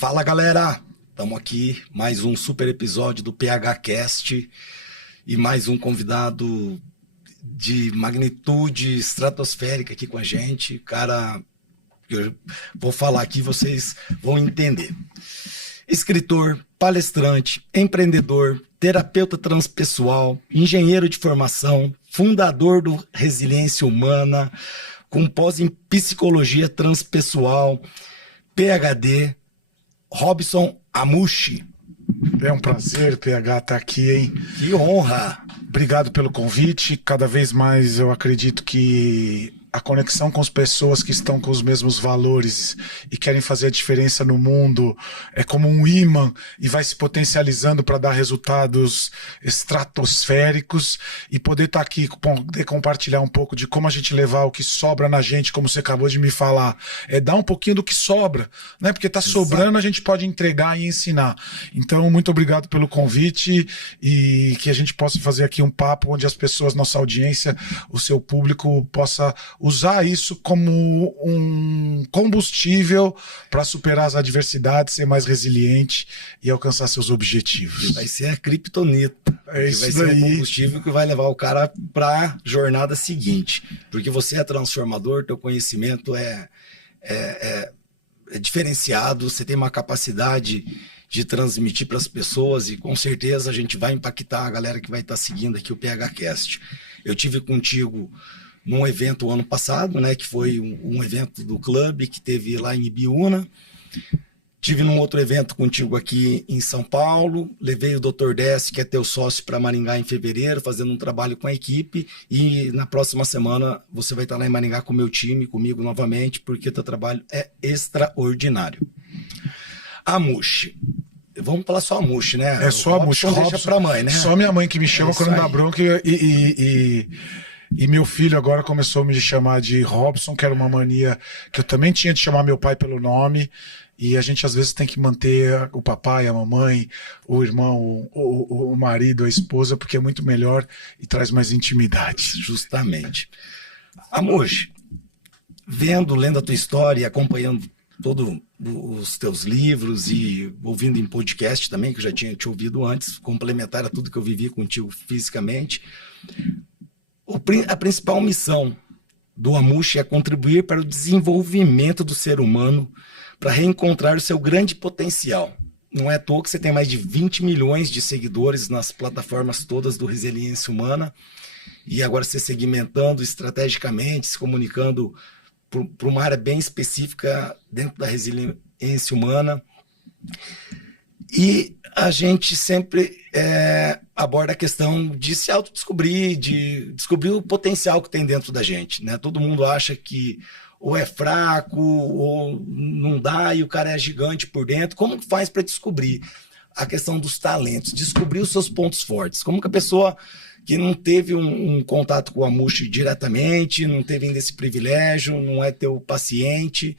Fala galera, estamos aqui, mais um super episódio do PHcast e mais um convidado de magnitude estratosférica aqui com a gente. Cara, eu vou falar aqui, vocês vão entender. Escritor, palestrante, empreendedor, terapeuta transpessoal, engenheiro de formação, fundador do Resiliência Humana, com pós em psicologia transpessoal, PhD, Robson Amushi. É um prazer, PH, estar aqui, hein? Que honra! Obrigado pelo convite. Cada vez mais eu acredito que a conexão com as pessoas que estão com os mesmos valores e querem fazer a diferença no mundo é como um ímã e vai se potencializando para dar resultados estratosféricos, e poder estar aqui, poder compartilhar um pouco de como a gente levar o que sobra na gente, como você acabou de me falar, dar um pouquinho do que sobra, né? Porque tá sobrando, a gente pode entregar e ensinar. Então, muito obrigado pelo convite e que a gente possa fazer aqui um papo onde as pessoas, nossa audiência, o seu público possa usar isso como um combustível para superar as adversidades, ser mais resiliente e alcançar seus objetivos. Vai ser a criptonita. É isso vai ser daí. o combustível que vai levar o cara para a jornada seguinte. Porque você é transformador, teu conhecimento é diferenciado, você tem uma capacidade de transmitir para as pessoas e com certeza a gente vai impactar a galera que vai estar seguindo aqui o PHcast. Eu tive contigo num evento ano passado, né, que foi um evento do clube que teve lá em Ibiúna. Tive num outro evento contigo aqui em São Paulo, levei o Dr. Dessi, que é teu sócio, para Maringá em fevereiro, fazendo um trabalho com a equipe, e na próxima semana você vai estar lá em Maringá com o meu time, comigo novamente, porque teu trabalho é extraordinário. Amushi. Vamos falar só Amushi, né? É só Amushi. Deixa pra mãe, né? Só minha mãe que me chama quando dá aí. bronca e meu filho agora começou a me chamar de Robson, que era uma mania que eu também tinha de chamar meu pai pelo nome. E a gente às vezes tem que manter o papai, a mamãe, o irmão, o marido, a esposa, porque é muito melhor e traz mais intimidade. Justamente. Amushi, lendo a tua história e acompanhando todos os teus livros e ouvindo em podcast também, que eu já tinha te ouvido antes, complementar a tudo que eu vivi contigo fisicamente, a principal missão do Amushi é contribuir para o desenvolvimento do ser humano, para reencontrar o seu grande potencial. Não é à toa que você tem mais de 20 milhões de seguidores nas plataformas todas do Resiliência Humana, e agora você segmentando estrategicamente, se comunicando para uma área bem específica dentro da Resiliência Humana. E a gente sempre aborda a questão de se autodescobrir, de descobrir o potencial que tem dentro da gente, né? Todo mundo acha que ou é fraco, ou não dá, e o cara é gigante por dentro. Como que faz para descobrir a questão dos talentos, descobrir os seus pontos fortes? Como que a pessoa que não teve um contato com o Amushi diretamente, não teve ainda esse privilégio, não é teu paciente,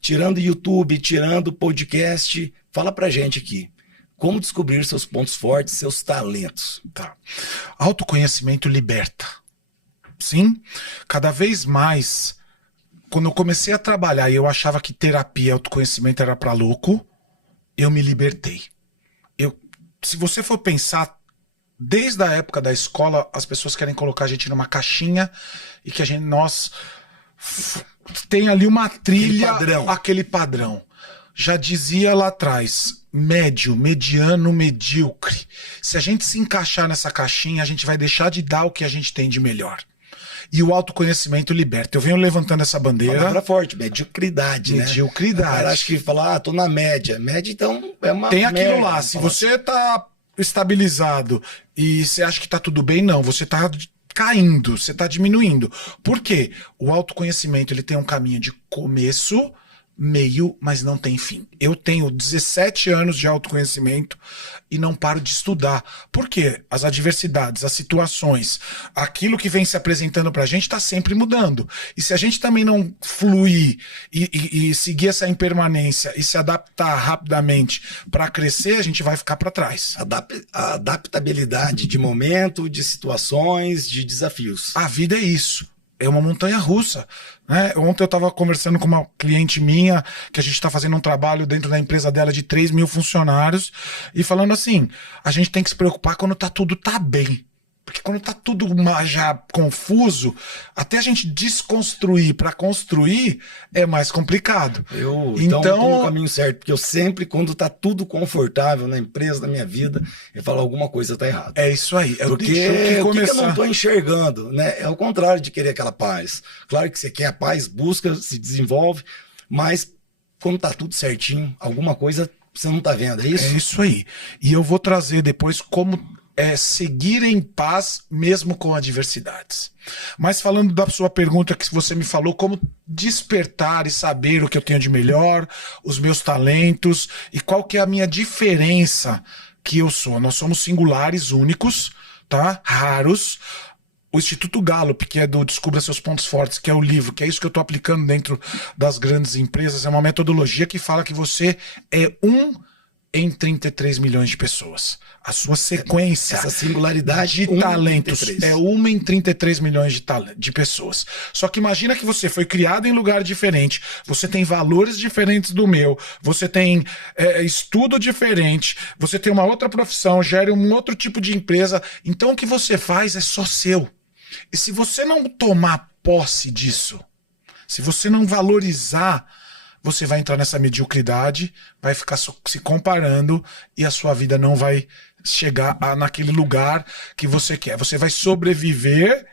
tirando YouTube, tirando podcast, fala pra gente aqui, como descobrir seus pontos fortes, seus talentos? Tá. Autoconhecimento liberta. Sim, cada vez mais, quando eu comecei a trabalhar e eu achava que terapia e autoconhecimento era pra louco, eu me libertei. Se você for pensar, desde a época da escola, as pessoas querem colocar a gente numa caixinha e que nós tem ali uma trilha, aquele padrão. Já dizia lá atrás, médio, mediano, medíocre. Se a gente se encaixar nessa caixinha, a gente vai deixar de dar o que a gente tem de melhor. E o autoconhecimento liberta. Eu venho levantando essa bandeira. Palavra forte, mediocridade, né? Mediocridade. O cara acha que fala, tô na média. Média, então, é uma tem aquilo merda, lá, se você tá estabilizado e você acha que tá tudo bem, não, você tá caindo, você tá diminuindo. Por quê? O autoconhecimento, ele tem um caminho de começo, meio, mas não tem fim. Eu tenho 17 anos de autoconhecimento e não paro de estudar. Por quê? As adversidades, as situações, aquilo que vem se apresentando pra gente tá sempre mudando. E se a gente também não fluir e seguir essa impermanência e se adaptar rapidamente para crescer, a gente vai ficar para trás. A adaptabilidade de momento, de situações, de desafios. A vida é isso. é uma montanha russa, né? Ontem eu estava conversando com uma cliente minha, que a gente está fazendo um trabalho dentro da empresa dela de 3 mil funcionários, e falando assim, a gente tem que se preocupar quando tudo tá bem. Porque quando tá tudo já confuso, até a gente desconstruir para construir é mais complicado. Então tô no caminho certo, porque eu sempre, quando tá tudo confortável na empresa, na minha vida, eu falo alguma coisa tá errada. É isso aí. Porque o que eu não tô enxergando, né? É o contrário de querer aquela paz. Claro que você quer a paz, busca, se desenvolve, mas quando tá tudo certinho, alguma coisa você não tá vendo, é isso? É isso aí. E eu vou trazer depois como seguir em paz mesmo com adversidades. Mas falando da sua pergunta que você me falou, como despertar e saber o que eu tenho de melhor, os meus talentos e qual que é a minha diferença que eu sou. Nós somos singulares, únicos, tá? Raros. O Instituto Gallup, que é do Descubra Seus Pontos Fortes, que é o livro, que é isso que eu estou aplicando dentro das grandes empresas, é uma metodologia que fala que você é em 33 milhões de pessoas. A sua sequência, essa singularidade de talentos é 1 em 33 milhões de pessoas. Só que imagina que você foi criado em lugar diferente, você tem valores diferentes do meu, você tem estudo diferente, você tem uma outra profissão, gera um outro tipo de empresa. Então o que você faz é só seu. E se você não tomar posse disso, se você não valorizar, você vai entrar nessa mediocridade, vai ficar se comparando e a sua vida não vai chegar naquele lugar que você quer. Você vai sobreviver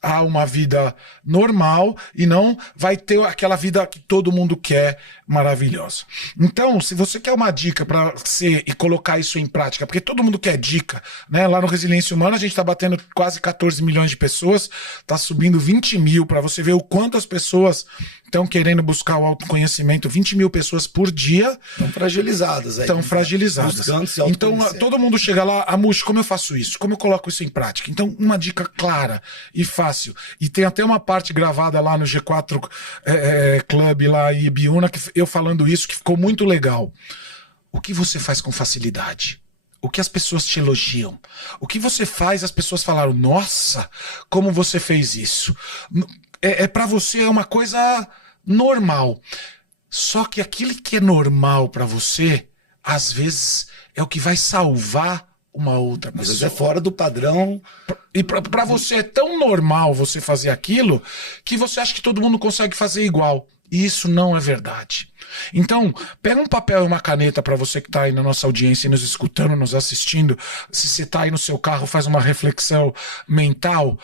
a uma vida normal e não vai ter aquela vida que todo mundo quer, maravilhosa. Então, se você quer uma dica para ser e colocar isso em prática, porque todo mundo quer dica, né? Lá no Resiliência Humana a gente está batendo quase 14 milhões de pessoas, está subindo 20 mil, para você ver o quanto as pessoas estão querendo buscar o autoconhecimento. 20 mil pessoas por dia. Estão fragilizadas. Estão fragilizadas. Buscando se então, todo mundo chega lá, Amush, como eu faço isso? Como eu coloco isso em prática? Então, uma dica clara e fácil. E tem até uma parte gravada lá no G4 Club, lá em Ibiúna, que eu falando isso, que ficou muito legal. O que você faz com facilidade? O que as pessoas te elogiam? O que você faz, as pessoas falaram, nossa, como você fez isso? Para você é uma coisa normal. Só que aquilo que é normal para você, às vezes, é o que vai salvar uma outra pessoa. Às vezes é fora do padrão. E para você é tão normal você fazer aquilo que você acha que todo mundo consegue fazer igual. E isso não é verdade. Então, pega um papel e uma caneta para você que está aí na nossa audiência, nos escutando, nos assistindo. Se você está aí no seu carro, faz uma reflexão mental.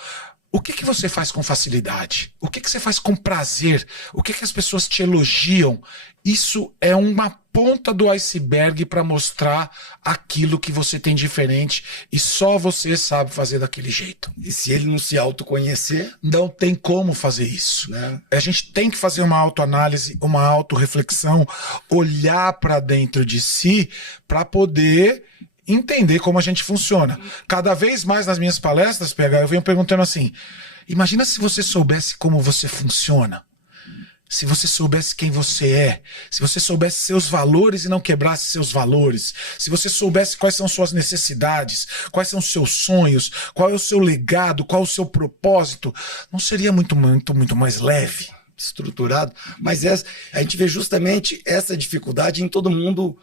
O que você faz com facilidade? O que você faz com prazer? O que as pessoas te elogiam? Isso é uma ponta do iceberg para mostrar aquilo que você tem diferente e só você sabe fazer daquele jeito. E se ele não se autoconhecer? Não tem como fazer isso. Né? A gente tem que fazer uma autoanálise, uma autorreflexão, olhar para dentro de si para poder entender como a gente funciona. Cada vez mais nas minhas palestras, PH, eu venho perguntando assim, imagina se você soubesse como você funciona, se você soubesse quem você é, se você soubesse seus valores e não quebrasse seus valores, se você soubesse quais são suas necessidades, quais são seus sonhos, qual é o seu legado, qual é o seu propósito, não seria muito mais leve? Estruturado. Mas a gente vê justamente essa dificuldade em todo mundo.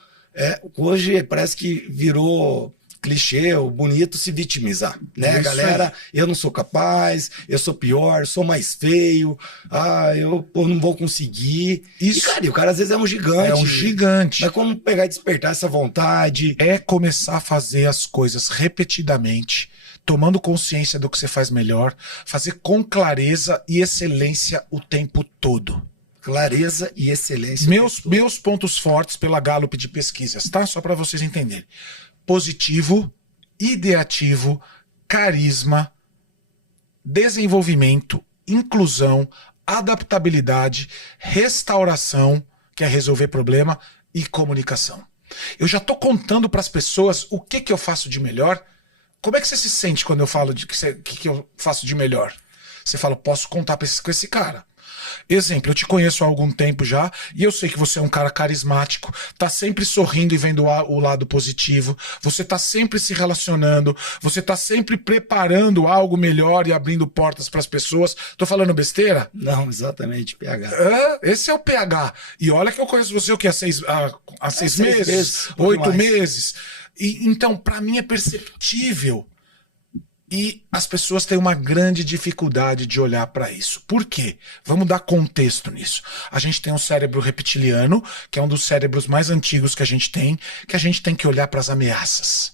Hoje parece que virou clichê, o bonito se vitimizar, né? Galera, eu não sou capaz, eu sou pior, sou mais feio, eu não vou conseguir. Isso. E, cara, o cara às vezes é um gigante. É um gigante. Mas como pegar e despertar essa vontade? É começar a fazer as coisas repetidamente, tomando consciência do que você faz melhor, fazer com clareza e excelência o tempo todo. Clareza e excelência. Meus pontos fortes pela Gallup de pesquisas, tá? Só para vocês entenderem. Positivo, ideativo, carisma, desenvolvimento, inclusão, adaptabilidade, restauração, que é resolver problema, e comunicação. Eu já tô contando para as pessoas o que eu faço de melhor. Como é que você se sente quando eu falo de que eu faço de melhor? Você fala, posso contar com esse cara. Exemplo, eu te conheço há algum tempo já e eu sei que você é um cara carismático, tá sempre sorrindo e vendo o lado positivo, você tá sempre se relacionando, você tá sempre preparando algo melhor e abrindo portas para as pessoas. Tô falando besteira? Não, exatamente, PH. Esse é o PH. E olha que eu conheço você o que há 6 meses, meses, 8 meses. E, então, para mim é perceptível. E as pessoas têm uma grande dificuldade de olhar para isso. Por quê? Vamos dar contexto nisso. A gente tem um cérebro reptiliano, que é um dos cérebros mais antigos que a gente tem que olhar para as ameaças.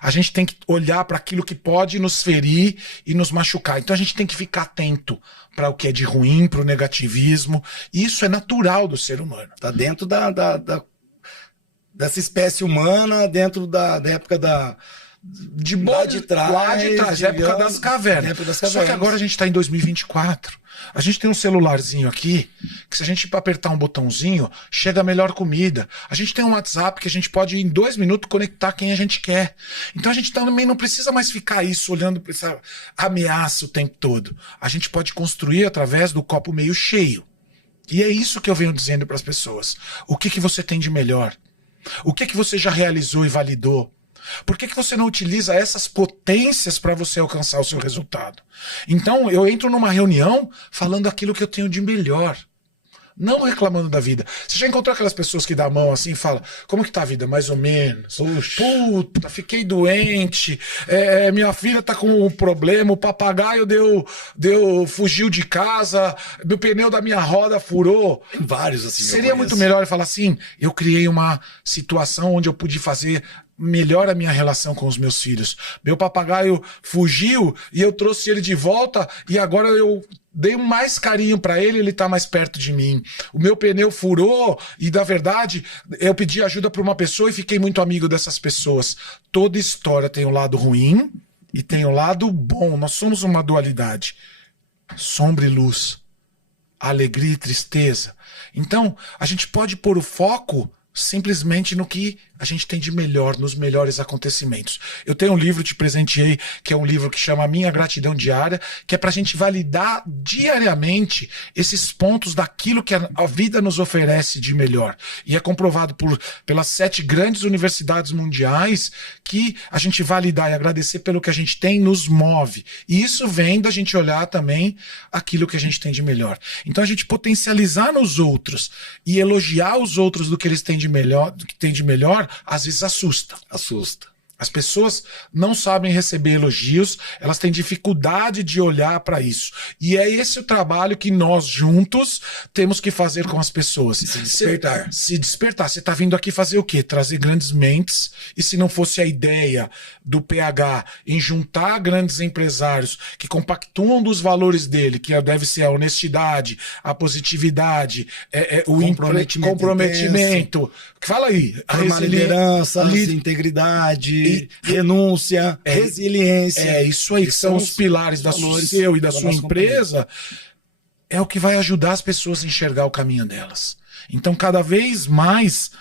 A gente tem que olhar para aquilo que pode nos ferir e nos machucar. Então a gente tem que ficar atento para o que é de ruim, para o negativismo. Isso é natural do ser humano. Tá dentro dessa espécie humana, dentro da época lá de trás, época das cavernas. Só que agora a gente está em 2024. A gente tem um celularzinho aqui, que se a gente apertar um botãozinho, chega a melhor comida. A gente tem um WhatsApp que a gente pode, em 2 minutos, conectar quem a gente quer. Então a gente também não precisa mais ficar isso, olhando para essa ameaça o tempo todo. A gente pode construir através do copo meio cheio. E é isso que eu venho dizendo para as pessoas. O que você tem de melhor? O que você já realizou e validou? Por que você não utiliza essas potências para você alcançar o seu resultado? Então, eu entro numa reunião falando aquilo que eu tenho de melhor. Não reclamando da vida. Você já encontrou aquelas pessoas que dão a mão assim e falam: como que tá a vida? Mais ou menos. Puta, fiquei doente. Minha filha tá com um problema. O papagaio fugiu de casa. O pneu da minha roda furou. Tem vários assim. Seria muito melhor falar assim: eu criei uma situação onde eu pude fazer melhor a minha relação com os meus filhos. Meu papagaio fugiu e eu trouxe ele de volta e agora eu dei mais carinho pra ele, ele tá mais perto de mim. O meu pneu furou e, na verdade, eu pedi ajuda pra uma pessoa e fiquei muito amigo dessas pessoas. Toda história tem um lado ruim e tem um lado bom. Nós somos uma dualidade. Sombra e luz. Alegria e tristeza. Então, a gente pode pôr o foco simplesmente no que a gente tem de melhor, nos melhores acontecimentos. Eu tenho um livro, te presenteei, que é um livro que chama Minha Gratidão Diária, que é pra gente validar diariamente esses pontos daquilo que a vida nos oferece de melhor. E é comprovado pelas 7 grandes universidades mundiais que a gente validar e agradecer pelo que a gente tem nos move. E isso vem da gente olhar também aquilo que a gente tem de melhor. Então a gente potencializar nos outros e elogiar os outros do que eles têm de melhor, do que tem de melhor, às vezes assusta. As pessoas não sabem receber elogios, elas têm dificuldade de olhar para isso. E é esse o trabalho que nós juntos temos que fazer com as pessoas. Se despertar. Se despertar. Você está vindo aqui fazer o quê? Trazer grandes mentes. E se não fosse a ideia do PH em juntar grandes empresários que compactuam dos valores dele, que deve ser a honestidade, a positividade, o comprometimento. Fala aí. A liderança, integridade, renúncia, resiliência. É isso aí, que são os pilares da seu e da sua empresa. É o que vai ajudar as pessoas a enxergar o caminho delas. Então, cada vez mais,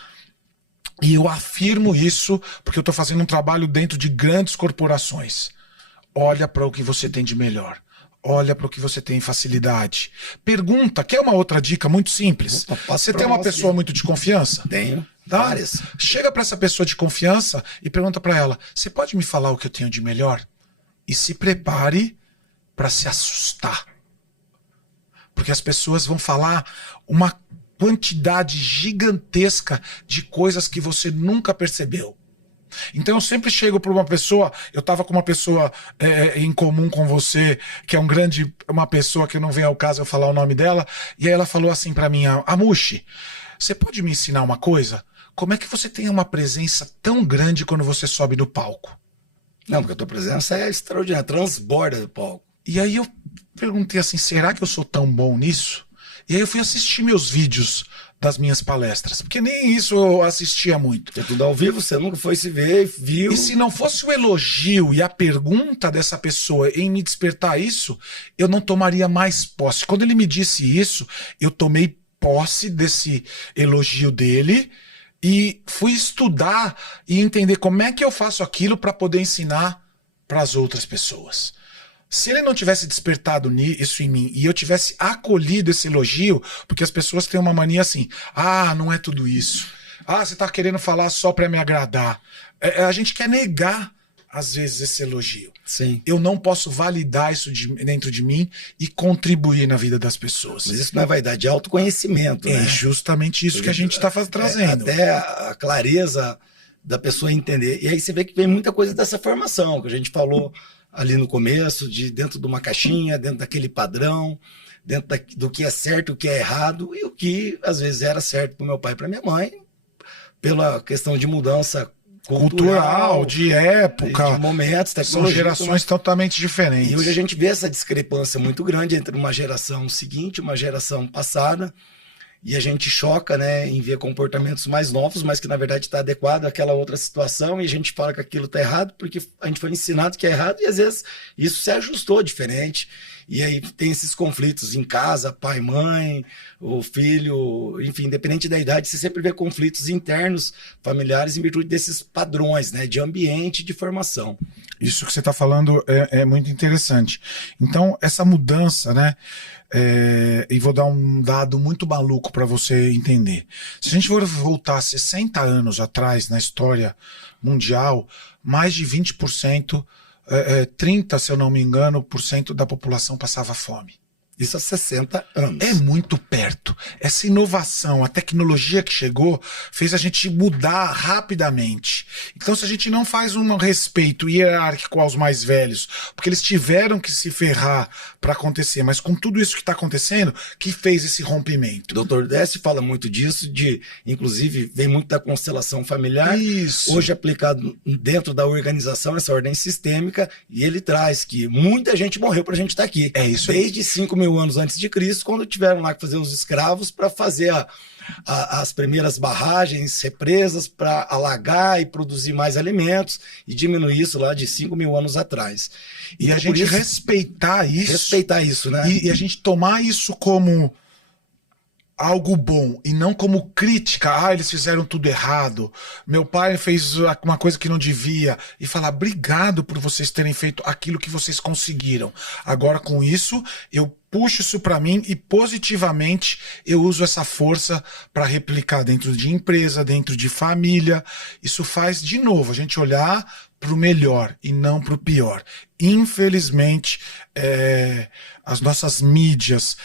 e eu afirmo isso porque eu estou fazendo um trabalho dentro de grandes corporações. Olha para o que você tem de melhor. Olha para o que você tem facilidade. Pergunta, quer uma outra dica muito simples? Você tem uma pessoa muito de confiança? Tenho. Tá? Várias. Chega para essa pessoa de confiança e pergunta para ela: você pode me falar o que eu tenho de melhor? E se prepare para se assustar. Porque as pessoas vão falar uma quantidade gigantesca de coisas que você nunca percebeu. Então eu sempre chego para uma pessoa, eu estava com uma pessoa em comum com você, que é uma pessoa que não vem ao caso eu falar o nome dela, e aí ela falou assim para mim: Amushi, você pode me ensinar uma coisa? Como é que você tem uma presença tão grande quando você sobe no palco? Não, porque a tua presença é extraordinária, transborda do palco. E aí eu perguntei assim: será que eu sou tão bom nisso? E aí eu fui assistir meus vídeos das minhas palestras, porque nem isso eu assistia muito. É tudo ao vivo, você nunca foi se ver, viu. E se não fosse o elogio e a pergunta dessa pessoa em me despertar isso, eu não tomaria mais posse. Quando ele me disse isso, eu tomei posse desse elogio dele e fui estudar e entender como é que eu faço aquilo para poder ensinar para as outras pessoas. Se ele não tivesse despertado isso em mim e eu tivesse acolhido esse elogio, porque as pessoas têm uma mania assim, não é tudo isso. Você tá querendo falar só pra me agradar. A gente quer negar, às vezes, esse elogio. Sim. Eu não posso validar isso dentro de mim e contribuir na vida das pessoas. Mas isso não é vaidade, é autoconhecimento. É né? justamente isso que a gente está trazendo. Até a clareza da pessoa entender. E aí você vê que vem muita coisa dessa formação, que a gente falou ali no começo, de dentro de uma caixinha, dentro daquele padrão, dentro do que é certo, o que é errado, e o que às vezes era certo para o meu pai e para minha mãe, pela questão de mudança cultural, de época, de momentos, são gerações totalmente diferentes. E hoje a gente vê essa discrepância muito grande entre uma geração seguinte e uma geração passada, e a gente choca, né, em ver comportamentos mais novos, mas que na verdade está adequado àquela outra situação, e a gente fala que aquilo está errado porque a gente foi ensinado que é errado, e às vezes isso se ajustou diferente. E aí tem esses conflitos em casa, pai, mãe, o filho, enfim, independente da idade, você sempre vê conflitos internos, familiares, em virtude desses padrões, né, de ambiente e de formação. Isso que você está falando é muito interessante. Então, essa mudança, né? E vou dar um dado muito maluco para você entender. Se a gente for voltar 60 anos atrás na história mundial, mais de 20%, 30%, se eu não me engano, por cento da população passava fome. Isso há 60 anos. É muito perto. Essa inovação, a tecnologia que chegou, fez a gente mudar rapidamente. Então, se a gente não faz um respeito hierárquico aos mais velhos, porque eles tiveram que se ferrar para acontecer, mas com tudo isso que está acontecendo, que fez esse rompimento? O Dr. Décio fala muito disso, inclusive, vem muito da constelação familiar, Isso. Hoje aplicado dentro da organização, essa ordem sistêmica, e ele traz que muita gente morreu para a gente estar aqui. É isso. Desde 5.000 anos antes de Cristo, quando tiveram lá que fazer os escravos para fazer as primeiras barragens, represas, para alagar e produzir mais alimentos, e diminuir isso lá de 5.000 anos atrás. E a gente respeitar isso. Respeitar isso, né? E a gente tomar isso como algo bom e não como crítica. Eles fizeram tudo errado, meu pai fez uma coisa que não devia, e falar obrigado por vocês terem feito aquilo que vocês conseguiram. Agora, com isso, eu puxo isso para mim e positivamente eu uso essa força para replicar dentro de empresa, dentro de família. Isso faz, de novo, a gente olhar para o melhor e não para o pior. Infelizmente, as nossas mídias,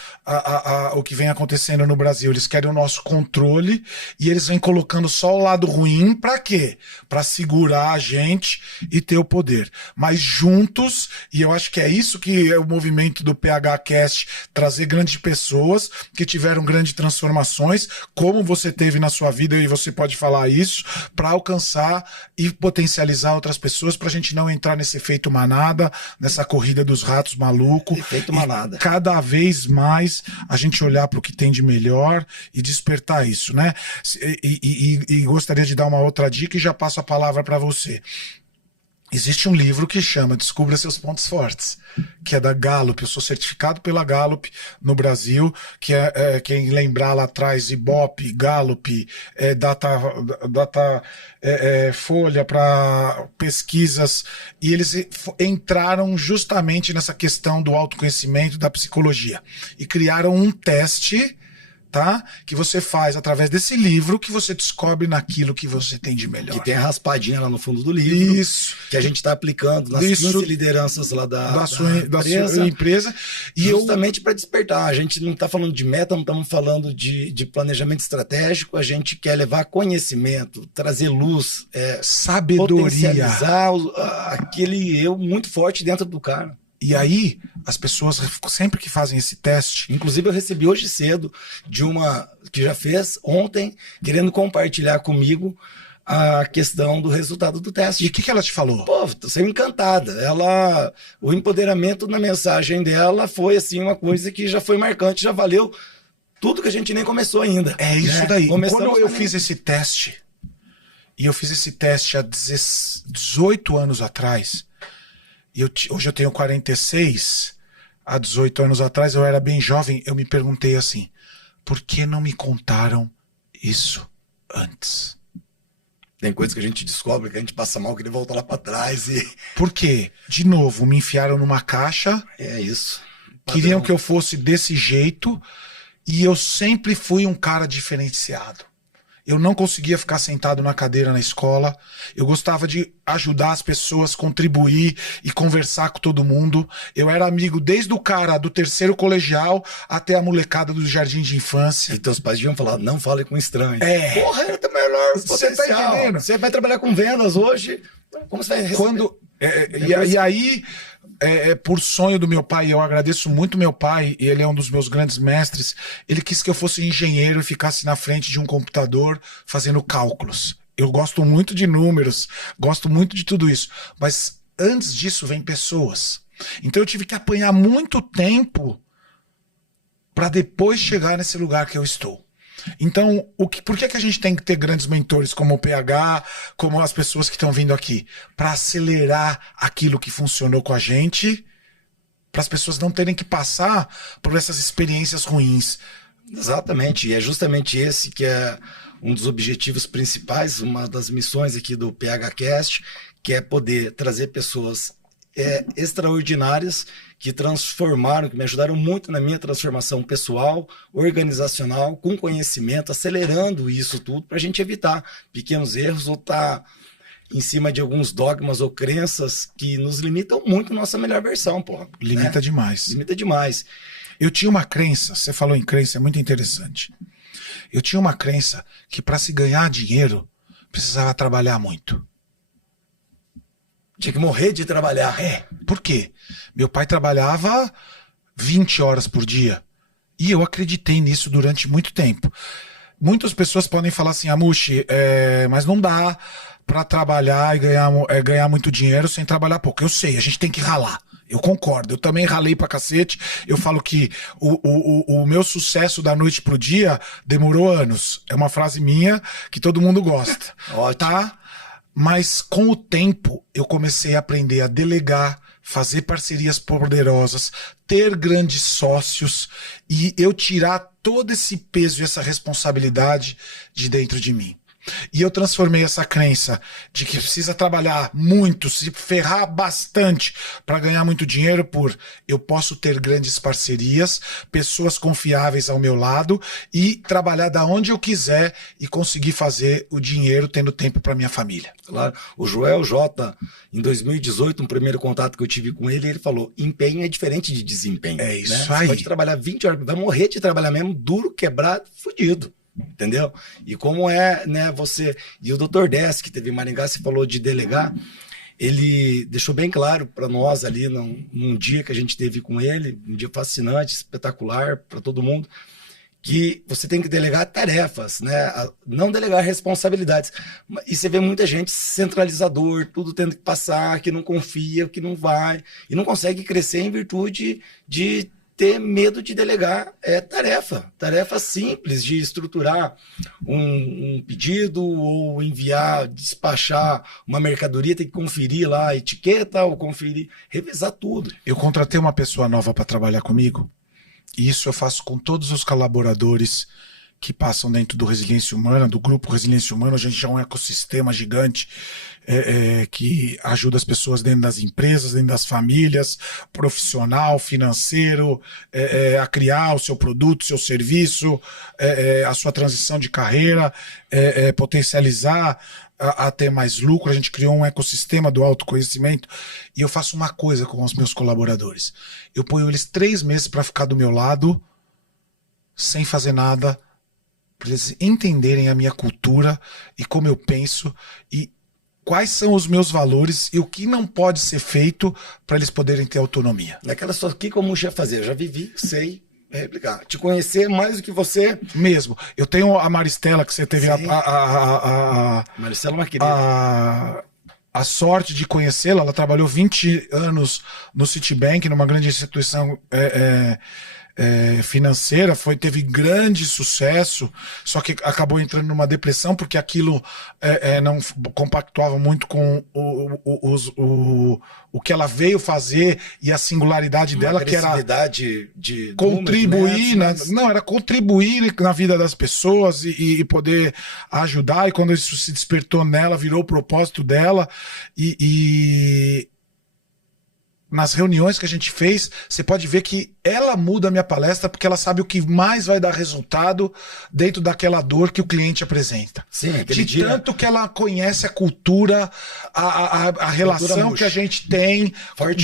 o que vem acontecendo no Brasil, eles querem o nosso controle e eles vêm colocando só o lado ruim. Para quê? Para segurar a gente e ter o poder. Mas juntos, e eu acho que é isso que é o movimento do PHcast, trazer grandes pessoas que tiveram grandes transformações, como você teve na sua vida, e você pode falar isso, para alcançar e potencializar outras pessoas, para a gente não entrar nesse efeito manada, nessa corrida dos ratos maluco. Efeito manada. Cada vez mais a gente olhar para o que tem de melhor e despertar isso, né? E gostaria de dar uma outra dica e já passo a palavra para você. Existe um livro que chama Descubra Seus Pontos Fortes, que é da Gallup. Eu sou certificado pela Gallup no Brasil, que quem lembrar lá atrás, Ibope, Gallup, Folha para pesquisas, e eles entraram justamente nessa questão do autoconhecimento, da psicologia, e criaram um teste, tá? Que você faz através desse livro, que você descobre naquilo que você tem de melhor. Que tem a raspadinha lá no fundo do livro. Isso. Que a gente está aplicando nas 15 lideranças lá da sua empresa. E justamente para despertar. A gente não está falando de meta, não estamos falando de planejamento estratégico. A gente quer levar conhecimento, trazer luz, sabedoria. Potencializar aquele eu muito forte dentro do cara. E aí, as pessoas, sempre que fazem esse teste... Inclusive, eu recebi hoje cedo de uma que já fez ontem, querendo compartilhar comigo a questão do resultado do teste. E o que ela te falou? Pô, tô sendo encantada. O empoderamento na mensagem dela foi assim uma coisa que já foi marcante, já valeu tudo que a gente nem começou ainda. É isso daí. Quando eu fiz esse teste, e eu fiz esse teste há 18 anos atrás... hoje eu tenho 46, há 18 anos atrás eu era bem jovem, eu me perguntei assim, por que não me contaram isso antes? Tem coisas que a gente descobre que a gente passa mal, queria voltar lá pra trás e... Por quê? De novo, me enfiaram numa caixa, É isso. queriam que eu fosse desse jeito, e eu sempre fui um cara diferenciado. Eu não conseguia ficar sentado na cadeira na escola. Eu gostava de ajudar as pessoas, contribuir e conversar com todo mundo. Eu era amigo desde o cara do terceiro colegial até a molecada do jardim de infância. E teus pais deviam falar, não fale com estranho. É. Porra, era teu melhor Você tá potencial. entendendo? Você vai trabalhar com vendas hoje. Como você vai receber? Quando, e aí, por sonho do meu pai, eu agradeço muito meu pai, ele é um dos meus grandes mestres, ele quis que eu fosse engenheiro e ficasse na frente de um computador fazendo cálculos. Eu gosto muito de números, gosto muito de tudo isso, mas antes disso vem pessoas. Então eu tive que apanhar muito tempo para depois chegar nesse lugar que eu estou. Então, por que a gente tem que ter grandes mentores como o PH, como as pessoas que estão vindo aqui? Para acelerar aquilo que funcionou com a gente, para as pessoas não terem que passar por essas experiências ruins. Exatamente, e é justamente esse que é um dos objetivos principais, uma das missões aqui do PHcast, que é poder trazer pessoas extraordinárias que transformaram, que me ajudaram muito na minha transformação pessoal, organizacional, com conhecimento, acelerando isso tudo para a gente evitar pequenos erros ou estar em cima de alguns dogmas ou crenças que nos limitam muito a nossa melhor versão, porra. Limita demais. Limita demais. Eu tinha uma crença, você falou em crença, é muito interessante. Eu tinha uma crença que para se ganhar dinheiro, precisava trabalhar muito. Tinha que morrer de trabalhar. Por quê? Meu pai trabalhava 20 horas por dia. E eu acreditei nisso durante muito tempo. Muitas pessoas podem falar assim, Amushi, mas não dá para trabalhar e ganhar muito dinheiro sem trabalhar pouco. Eu sei, a gente tem que ralar. Eu concordo, eu também ralei pra cacete. Eu falo que o meu sucesso da noite pro dia demorou anos. É uma frase minha que todo mundo gosta. Ótimo. Tá? Mas com o tempo eu comecei a aprender a delegar, fazer parcerias poderosas, ter grandes sócios e eu tirar todo esse peso e essa responsabilidade de dentro de mim. E eu transformei essa crença de que precisa trabalhar muito, se ferrar bastante para ganhar muito dinheiro por eu posso ter grandes parcerias, pessoas confiáveis ao meu lado e trabalhar da onde eu quiser e conseguir fazer o dinheiro tendo tempo para minha família. Claro. O Joel J, em 2018, um primeiro contato que eu tive com ele, ele falou, empenho é diferente de desempenho. É isso, né? aí. Você pode trabalhar 20 horas, vai morrer de trabalhar mesmo, duro, quebrado, fudido. Entendeu? E como né, você... E o Dr. Dess, que teve em Maringá, você falou de delegar, ele deixou bem claro para nós ali, num dia que a gente teve com ele, um dia fascinante, espetacular para todo mundo, que você tem que delegar tarefas, né? Não delegar responsabilidades. E você vê muita gente centralizador, tudo tendo que passar, que não confia, que não vai, e não consegue crescer em virtude de ter medo de delegar tarefa simples de estruturar um pedido ou enviar, despachar uma mercadoria, tem que conferir lá a etiqueta ou conferir, revisar tudo. Eu contratei uma pessoa nova para trabalhar comigo e isso eu faço com todos os colaboradores que passam dentro do Resiliência Humana, do grupo Resiliência Humana. A gente já é um ecossistema gigante que ajuda as pessoas dentro das empresas, dentro das famílias, profissional, financeiro, a criar o seu produto, seu serviço, a sua transição de carreira, potencializar a ter mais lucro. A gente criou um ecossistema do autoconhecimento e eu faço uma coisa com os meus colaboradores. Eu ponho eles 3 meses para ficar do meu lado, sem fazer nada, para eles entenderem a minha cultura e como eu penso e quais são os meus valores e o que não pode ser feito para eles poderem ter autonomia. Naquela só que como eu ia fazer, eu já vivi, sei replicar. Te conhecer mais do que você. Mesmo. Eu tenho a Maristela, que você teve Maristela é uma querida. A sorte de conhecê-la. Ela trabalhou 20 anos no Citibank, numa grande instituição financeira, teve grande sucesso, só que acabou entrando numa depressão porque aquilo não compactuava muito com o que ela veio fazer e a singularidade dela, que era de contribuir, números, não, era contribuir na vida das pessoas e poder ajudar, e quando isso se despertou nela, virou o propósito dela, e nas reuniões que a gente fez, você pode ver que ela muda a minha palestra porque ela sabe o que mais vai dar resultado dentro daquela dor que o cliente apresenta. Sim, tanto que ela conhece a cultura, a relação que a gente tem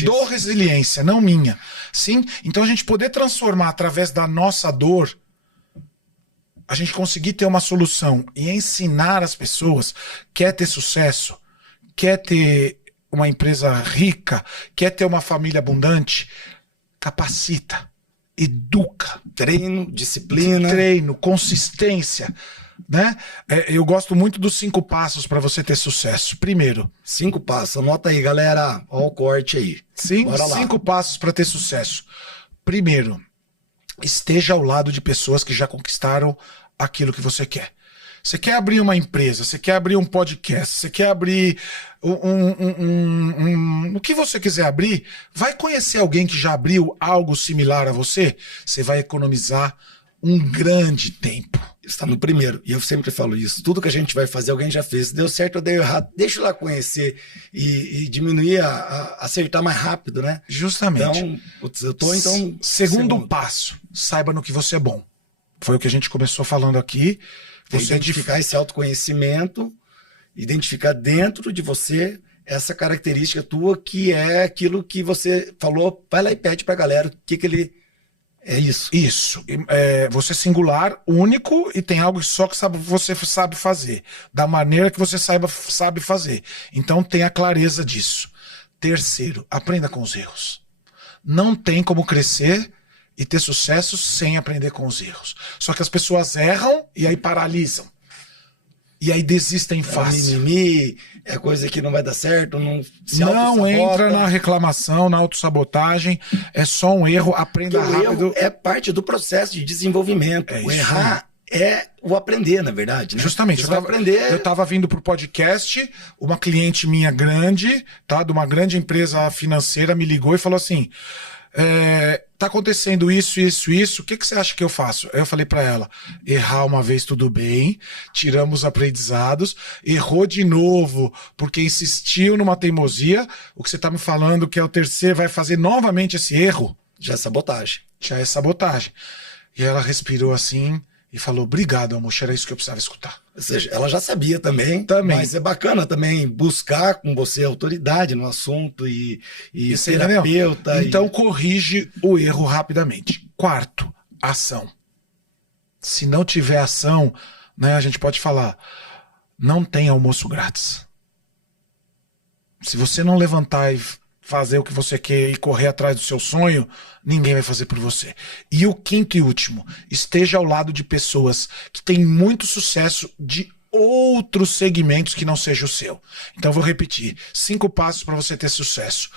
do resiliência, não minha. Sim? Então a gente poder transformar através da nossa dor, a gente conseguir ter uma solução e ensinar as pessoas, quer ter sucesso, quer ter uma empresa rica, quer ter uma família abundante, capacita, educa. Treino, disciplina. Treino, consistência. Né? Eu gosto muito dos 5 passos para você ter sucesso. Primeiro. 5 passos, anota aí, galera. Olha o corte aí. 5 passos para ter sucesso. Primeiro, esteja ao lado de pessoas que já conquistaram aquilo que você quer. Você quer abrir uma empresa, você quer abrir um podcast, você quer abrir o que você quiser abrir, vai conhecer alguém que já abriu algo similar a você, você vai economizar um grande tempo. Está no primeiro, e eu sempre falo isso, tudo que a gente vai fazer, alguém já fez, deu certo ou deu errado, deixa eu lá conhecer e diminuir, acertar mais rápido, né? Justamente. Então, eu tô Segundo passo, saiba no que você é bom. Foi o que a gente começou falando aqui. Você identificar esse autoconhecimento, identificar dentro de você essa característica tua, que é aquilo que você falou, vai lá e pede pra galera o que ele... É isso. Isso. Você é singular, único, e tem algo só que você sabe fazer. Da maneira que você sabe fazer. Então tenha clareza disso. Terceiro, aprenda com os erros. Não tem como crescer e ter sucesso sem aprender com os erros. Só que as pessoas erram e aí paralisam. E aí desistem fácil. Mimimi, é coisa que não vai dar certo, não entra na reclamação, na autossabotagem, é só um erro, aprenda rápido. O erro é parte do processo de desenvolvimento. O errar é o aprender, na verdade. Né? Justamente, eu estava vindo para o podcast, uma cliente minha grande, tá, de uma grande empresa financeira, me ligou e falou assim... tá acontecendo isso, o que você acha que eu faço? Aí eu falei pra ela, errar uma vez tudo bem, tiramos aprendizados, errou de novo porque insistiu numa teimosia, o que você tá me falando que é o terceiro, vai fazer novamente esse erro? Já é sabotagem. Já é sabotagem. E ela respirou assim e falou, obrigado, amor, era isso que eu precisava escutar. Ou seja, ela já sabia também, mas é bacana também buscar com você autoridade no assunto e terapeuta. Então corrige o erro rapidamente. Quarto, ação. Se não tiver ação, né, a gente pode falar, não tem almoço grátis. Se você não levantar e fazer o que você quer e correr atrás do seu sonho, ninguém vai fazer por você. E o quinto e último, esteja ao lado de pessoas que têm muito sucesso de outros segmentos que não seja o seu. Então eu vou repetir, 5 passos para você ter sucesso.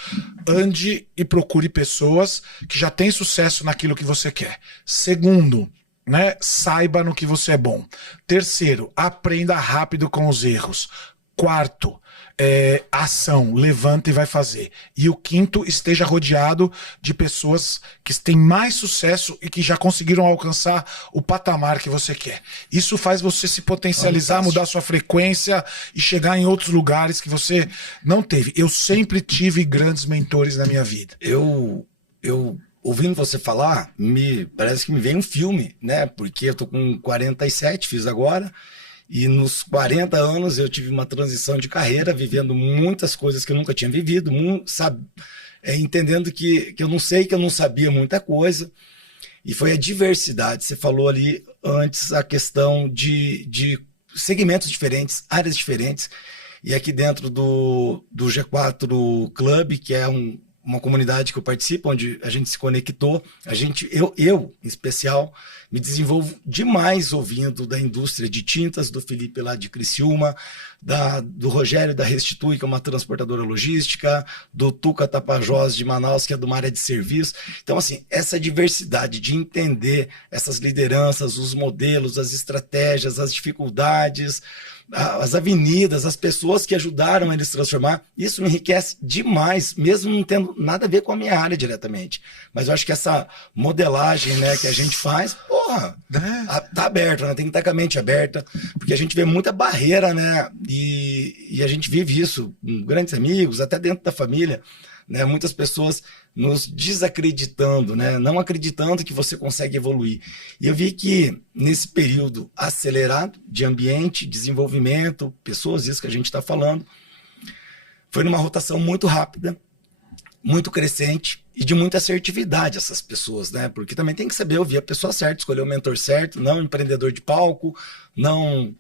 Ande e procure pessoas que já têm sucesso naquilo que você quer. Segundo, né, saiba no que você é bom. Terceiro, aprenda rápido com os erros. Quarto, ação, levanta e vai fazer. E o quinto, esteja rodeado de pessoas que têm mais sucesso e que já conseguiram alcançar o patamar que você quer. Isso faz você se potencializar, mudar sua frequência e chegar em outros lugares que você não teve. Eu sempre tive grandes mentores na minha vida. Eu ouvindo você falar, parece que me vem um filme, né? Porque eu tô com 47, fiz agora. E nos 40 anos eu tive uma transição de carreira, vivendo muitas coisas que eu nunca tinha vivido, entendendo que eu não sei, que eu não sabia muita coisa. E foi a diversidade. Você falou ali antes a questão de segmentos diferentes, áreas diferentes. E aqui dentro do G4 Club, que é uma comunidade que eu participo, onde a gente se conectou. Eu, em especial, me desenvolvo demais ouvindo da indústria de tintas, do Felipe lá de Criciúma, do Rogério da Restitui, que é uma transportadora logística, do Tuca Tapajós de Manaus, que é de uma área de serviço. Então, assim, essa diversidade de entender essas lideranças, os modelos, as estratégias, as dificuldades, as avenidas, as pessoas que ajudaram eles a se transformar, isso me enriquece demais, mesmo não tendo nada a ver com a minha área diretamente. Mas eu acho que essa modelagem, né, que a gente faz, porra, tá aberta, né? Tem que estar com a mente aberta, porque a gente vê muita barreira, né? E a gente vive isso com grandes amigos, até dentro da família, né? Muitas pessoas nos desacreditando, né? Não acreditando que você consegue evoluir. E eu vi que nesse período acelerado de ambiente, desenvolvimento, pessoas, isso que a gente está falando, foi numa rotação muito rápida, muito crescente e de muita assertividade essas pessoas, né? Porque também tem que saber ouvir a pessoa certa, escolher o mentor certo, não empreendedor de palco, não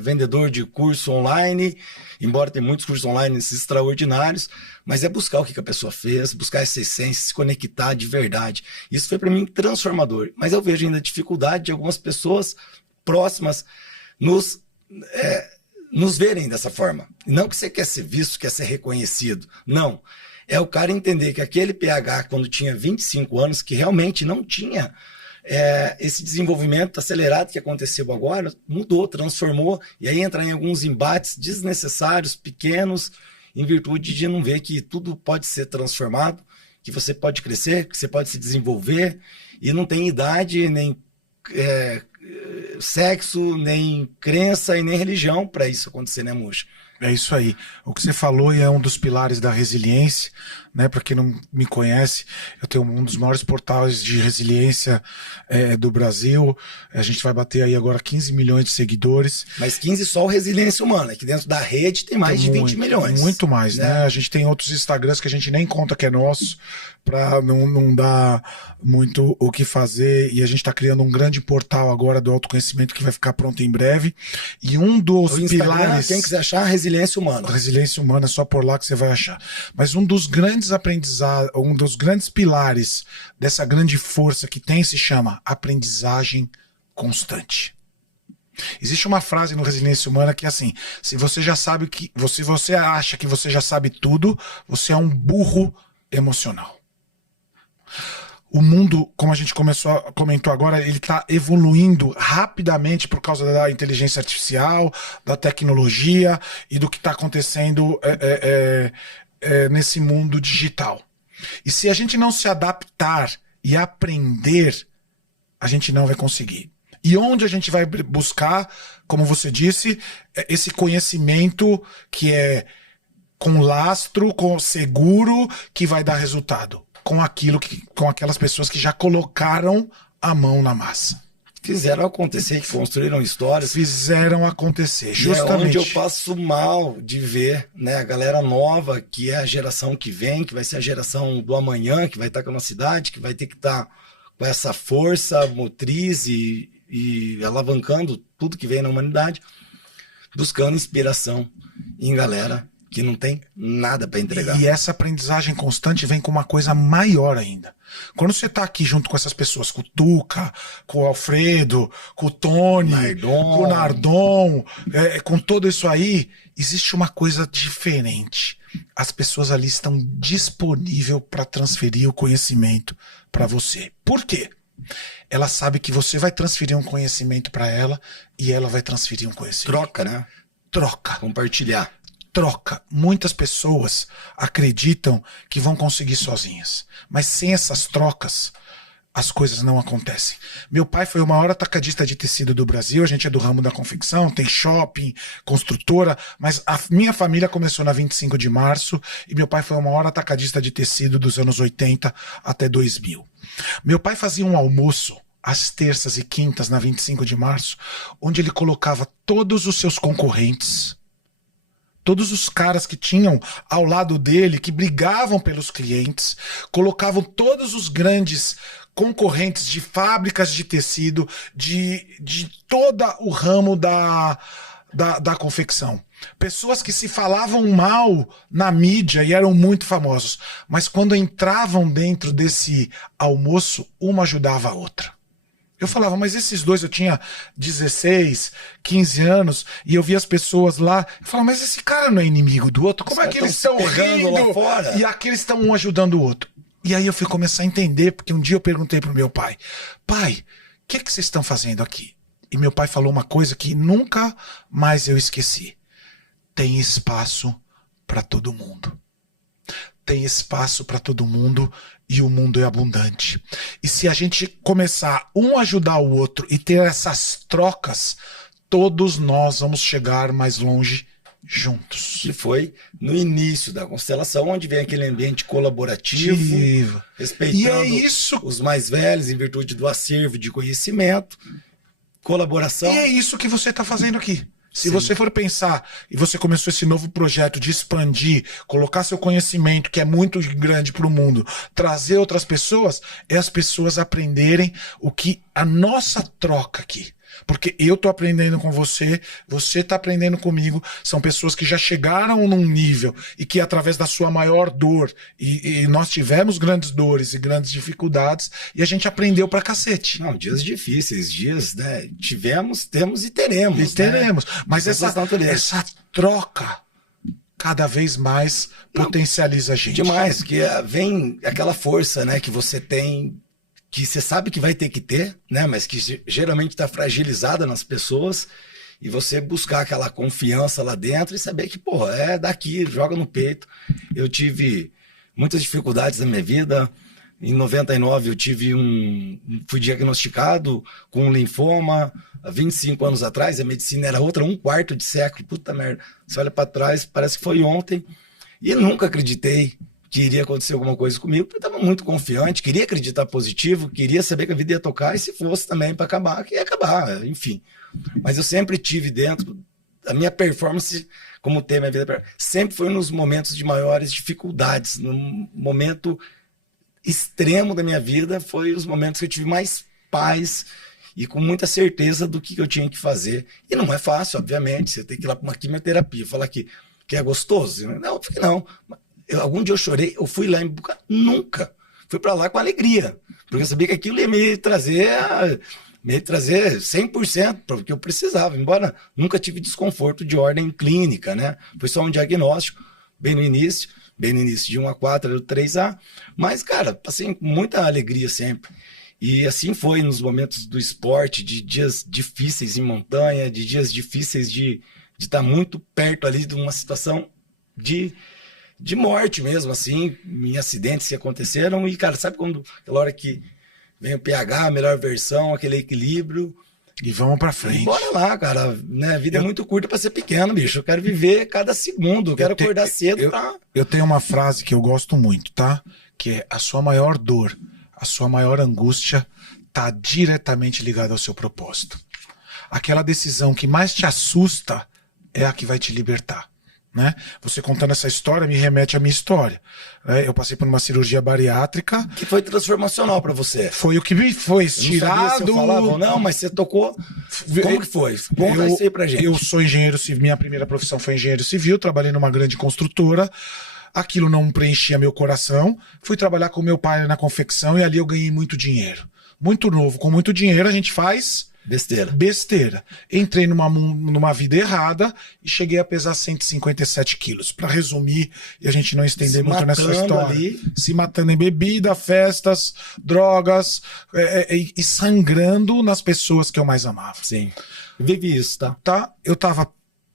vendedor de curso online, embora tenha muitos cursos online extraordinários, mas é buscar o que a pessoa fez, buscar essa essência, se conectar de verdade. Isso foi para mim transformador. Mas eu vejo ainda a dificuldade de algumas pessoas próximas nos verem dessa forma. Não que você quer ser visto, quer ser reconhecido. Não. É o cara entender que aquele PH, quando tinha 25 anos, que realmente não tinha esse desenvolvimento acelerado que aconteceu agora, mudou, transformou, e aí entrar em alguns embates desnecessários, pequenos, em virtude de não ver que tudo pode ser transformado, que você pode crescer, que você pode se desenvolver, e não tem idade, nem sexo, nem crença e nem religião para isso acontecer, né, Muxa? É isso aí. O que você falou e é um dos pilares da resiliência, né? Para quem não me conhece, eu tenho um dos maiores portais de resiliência do Brasil. A gente vai bater aí agora 15 milhões de seguidores. Mas 15 só o Resiliência Humana, que dentro da rede tem mais de 20 milhões. Muito mais, né? A gente tem outros Instagrams que a gente nem conta que é nosso, para não dar muito o que fazer. E a gente está criando um grande portal agora do autoconhecimento que vai ficar pronto em breve. E um dos pilares... Quem quiser achar, Resiliência Humana. Resiliência Humana, é só por lá que você vai achar. Mas um dos grandes aprendizados, um dos grandes pilares dessa grande força que tem se chama aprendizagem constante. Existe uma frase no Resiliência Humana que é assim: se você já sabe que, se você acha que você já sabe tudo, você é um burro emocional. O mundo, como a gente comentou agora, ele está evoluindo rapidamente por causa da inteligência artificial, da tecnologia e do que está acontecendo nesse mundo digital. E se a gente não se adaptar e aprender, a gente não vai conseguir. E onde a gente vai buscar, como você disse, esse conhecimento que é com lastro, com seguro, que vai dar resultado? Com aquelas pessoas que já colocaram a mão na massa. Fizeram acontecer, que construíram histórias. Fizeram acontecer, justamente. É onde eu passo mal de ver, né, a galera nova, que é a geração que vem, que vai ser a geração do amanhã, que vai estar com a nossa cidade, que vai ter que estar com essa força motriz e alavancando tudo que vem na humanidade, buscando inspiração em galera que não tem nada para entregar. E essa aprendizagem constante vem com uma coisa maior ainda. Quando você tá aqui junto com essas pessoas, com o Tuca, com o Alfredo, com o Tony, com o Nardon, com tudo isso aí, existe uma coisa diferente. As pessoas ali estão disponíveis para transferir o conhecimento para você. Por quê? Ela sabe que você vai transferir um conhecimento para ela e ela vai transferir um conhecimento. Troca, né? Troca. Compartilhar. Troca. Muitas pessoas acreditam que vão conseguir sozinhas. Mas sem essas trocas, as coisas não acontecem. Meu pai foi o maior atacadista de tecido do Brasil. A gente é do ramo da confecção, tem shopping, construtora. Mas a minha família começou na 25 de março e meu pai foi o maior atacadista de tecido dos anos 80 até 2000. Meu pai fazia um almoço às terças e quintas na 25 de março, onde ele colocava todos os seus concorrentes, todos os caras que tinham ao lado dele, que brigavam pelos clientes, colocavam todos os grandes concorrentes de fábricas de tecido, de todo o ramo da confecção. Pessoas que se falavam mal na mídia e eram muito famosos. Mas quando entravam dentro desse almoço, uma ajudava a outra. Eu falava, mas esses dois, eu tinha 16, 15 anos, e eu via as pessoas lá, eu falava, mas esse cara não é inimigo do outro? Como é que eles estão rindo lá fora? e aqueles estão um ajudando o outro? E aí eu fui começar a entender, porque um dia eu perguntei pro meu pai, pai, o que vocês estão fazendo aqui? E meu pai falou uma coisa que nunca mais eu esqueci. Tem espaço para todo mundo. Tem espaço para todo mundo e o mundo é abundante. E se a gente começar um a ajudar o outro e ter essas trocas, todos nós vamos chegar mais longe juntos. Que foi no início da constelação, onde vem aquele ambiente colaborativo, respeitando e é isso. os mais velhos, em virtude do acervo de conhecimento, colaboração. E é isso que você está fazendo aqui. Se Sim. você for pensar, e você começou esse novo projeto de expandir, colocar seu conhecimento, que é muito grande para o mundo, trazer outras pessoas, é as pessoas aprenderem o que a nossa troca aqui. Porque eu tô aprendendo com você tá aprendendo comigo, são pessoas que já chegaram num nível e que através da sua maior dor, e nós tivemos grandes dores e grandes dificuldades, e a gente aprendeu pra cacete. Não, dias difíceis, dias, né? Tivemos, temos e teremos. E teremos. Né? Mas essa troca cada vez mais potencializa a gente. Demais, que vem aquela força, né, que você tem, que você sabe que vai ter que ter, né, mas que geralmente está fragilizada nas pessoas, e você buscar aquela confiança lá dentro e saber que, pô, é daqui, joga no peito. Eu tive muitas dificuldades na minha vida. Em 99 eu fui diagnosticado com um linfoma. Há 25 anos atrás a medicina era outra, 1/4 de século. Puta merda, você olha para trás, parece que foi ontem. E eu nunca acreditei que iria acontecer alguma coisa comigo, porque eu estava muito confiante, queria acreditar positivo, queria saber que a vida ia tocar, e se fosse também para acabar, que ia acabar, enfim. Mas eu sempre tive dentro, a minha performance, como tema a vida, sempre foi nos momentos de maiores dificuldades, no momento extremo da minha vida, foi os momentos que eu tive mais paz e com muita certeza do que eu tinha que fazer. E não é fácil, obviamente, você tem que ir lá para uma quimioterapia, falar que é gostoso. Não, não. Algum dia eu chorei, eu fui lá em Buca, nunca. Fui para lá com alegria, porque eu sabia que aquilo ia me trazer 100%, porque eu precisava, embora nunca tive desconforto de ordem clínica, né? Foi só um diagnóstico, bem no início de 1 a 4, era o 3A, mas, cara, passei com muita alegria sempre. E assim foi nos momentos do esporte, de dias difíceis em montanha, de dias difíceis de estar muito perto ali de uma situação de morte mesmo, assim, em acidentes que aconteceram. E, cara, sabe quando, aquela hora que vem o pH, a melhor versão, aquele equilíbrio. E vamos pra frente. E bora lá, cara. Né? A vida é muito curta pra ser pequeno, bicho. Eu quero viver cada segundo. Eu quero acordar cedo pra... Eu tenho uma frase que eu gosto muito, tá? Que é: a sua maior dor, a sua maior angústia tá diretamente ligada ao seu propósito. Aquela decisão que mais te assusta é a que vai te libertar. Né? Você contando essa história me remete à minha história. Eu passei por uma cirurgia bariátrica. Que foi transformacional para você. Foi o que me foi tirado. Se eu falava ou não, mas você tocou. Como que foi? Conta isso aí pra gente. Eu sou engenheiro civil, minha primeira profissão foi engenheiro civil, trabalhei numa grande construtora. Aquilo não preenchia meu coração. Fui trabalhar com meu pai na confecção e ali eu ganhei muito dinheiro. Muito novo, com muito dinheiro a gente faz... Besteira. Entrei numa vida errada e cheguei a pesar 157 quilos. Para resumir, e a gente não estender muito nessa história. Ali. Se matando em bebida, festas, drogas, e sangrando nas pessoas que eu mais amava. Sim. Eu vivi isso, tá? Eu tava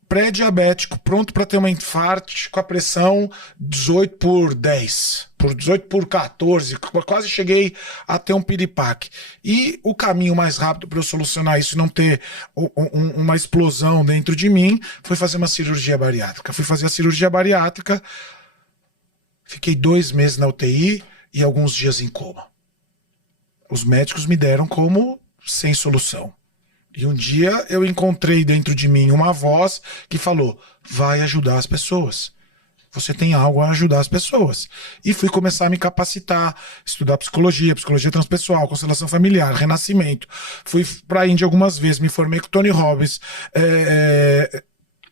pré-diabético, pronto para ter uma infarto, com a pressão 18/10, por 18/14, quase cheguei a ter um piripaque. E o caminho mais rápido para eu solucionar isso e não ter uma explosão dentro de mim foi fazer uma cirurgia bariátrica. Fui fazer a cirurgia bariátrica, fiquei 2 meses na UTI e alguns dias em coma. Os médicos me deram como sem solução. E um dia eu encontrei dentro de mim uma voz que falou: vai ajudar as pessoas. Você tem algo a ajudar as pessoas. E fui começar a me capacitar, estudar psicologia transpessoal, constelação familiar, renascimento. Fui para a Índia algumas vezes, me formei com Tony Robbins.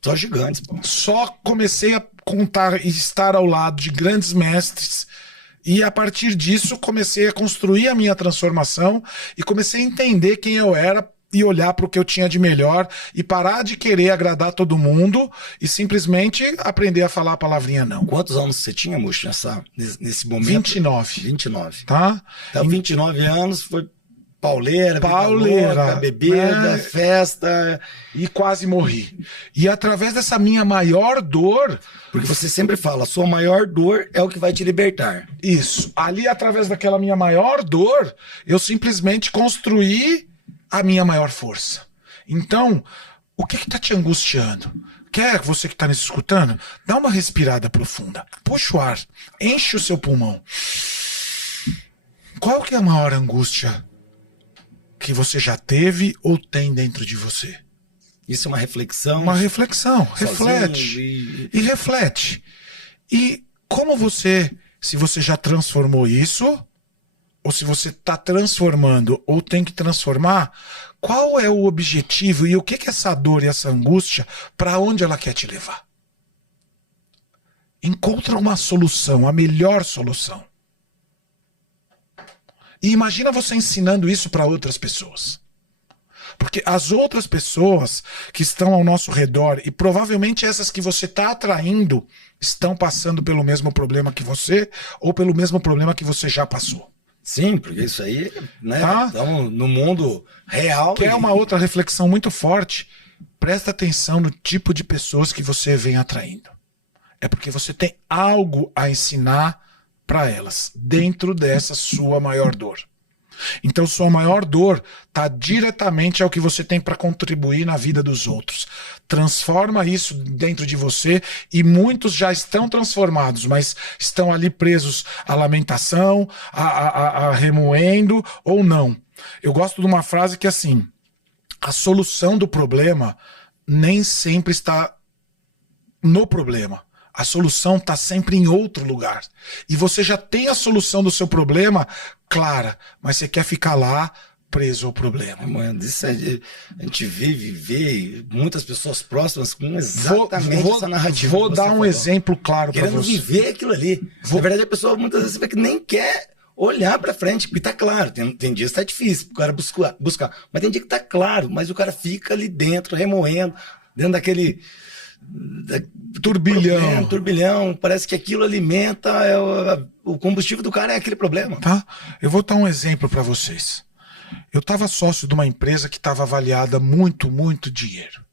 Só gigantes, pô. Só comecei a contar e estar ao lado de grandes mestres. E a partir disso comecei a construir a minha transformação e comecei a entender quem eu era e olhar para o que eu tinha de melhor e parar de querer agradar todo mundo e simplesmente aprender a falar a palavrinha não. Quantos anos você tinha, Muxo, nesse momento? 29. 29. Tá? Então, 29 anos foi pauleira, Pauleira, louca, bebida, né? festa. E quase morri. E através dessa minha maior dor... Porque você sempre fala, sua maior dor é o que vai te libertar. Isso. Ali, através daquela minha maior dor, eu simplesmente construí a minha maior força. Então, o que tá te angustiando? Quer você que tá me escutando? Dá uma respirada profunda. Puxa o ar. Enche o seu pulmão. Qual que é a maior angústia que você já teve ou tem dentro de você? Isso é uma reflexão. Uma reflexão. Reflete. Sozinho E reflete. E como você, se você já transformou isso, ou se você está transformando ou tem que transformar, qual é o objetivo e o que essa dor e essa angústia, para onde ela quer te levar? Encontra uma solução, a melhor solução. E imagina você ensinando isso para outras pessoas. Porque as outras pessoas que estão ao nosso redor, e provavelmente essas que você está atraindo, estão passando pelo mesmo problema que você, ou pelo mesmo problema que você já passou. Sim, porque isso aí, né? Tá? Estamos no mundo real. Que é uma outra reflexão muito forte. Presta atenção no tipo de pessoas que você vem atraindo. É porque você tem algo a ensinar para elas, dentro dessa sua maior dor. Então, sua maior dor está diretamente ao que você tem para contribuir na vida dos outros. Transforma isso dentro de você e muitos já estão transformados, mas estão ali presos à lamentação, a remoendo ou não. Eu gosto de uma frase que é assim: a solução do problema nem sempre está no problema. A solução está sempre em outro lugar. E você já tem a solução do seu problema clara, mas você quer ficar lá preso ao problema. Mano, isso a gente vê muitas pessoas próximas com exatamente essa narrativa. Vou dar um exemplo claro para você. Querendo viver aquilo ali. Na verdade, a pessoa muitas vezes vê que nem quer olhar para frente, porque tá claro. Tem dias que tá difícil o cara buscar. Mas tem dia que tá claro, mas o cara fica ali dentro, remoendo, dentro daquele... turbilhão, parece que aquilo alimenta o combustível do cara é aquele problema. Tá? Eu vou dar um exemplo para vocês. Eu estava sócio de uma empresa que estava avaliada muito dinheiro,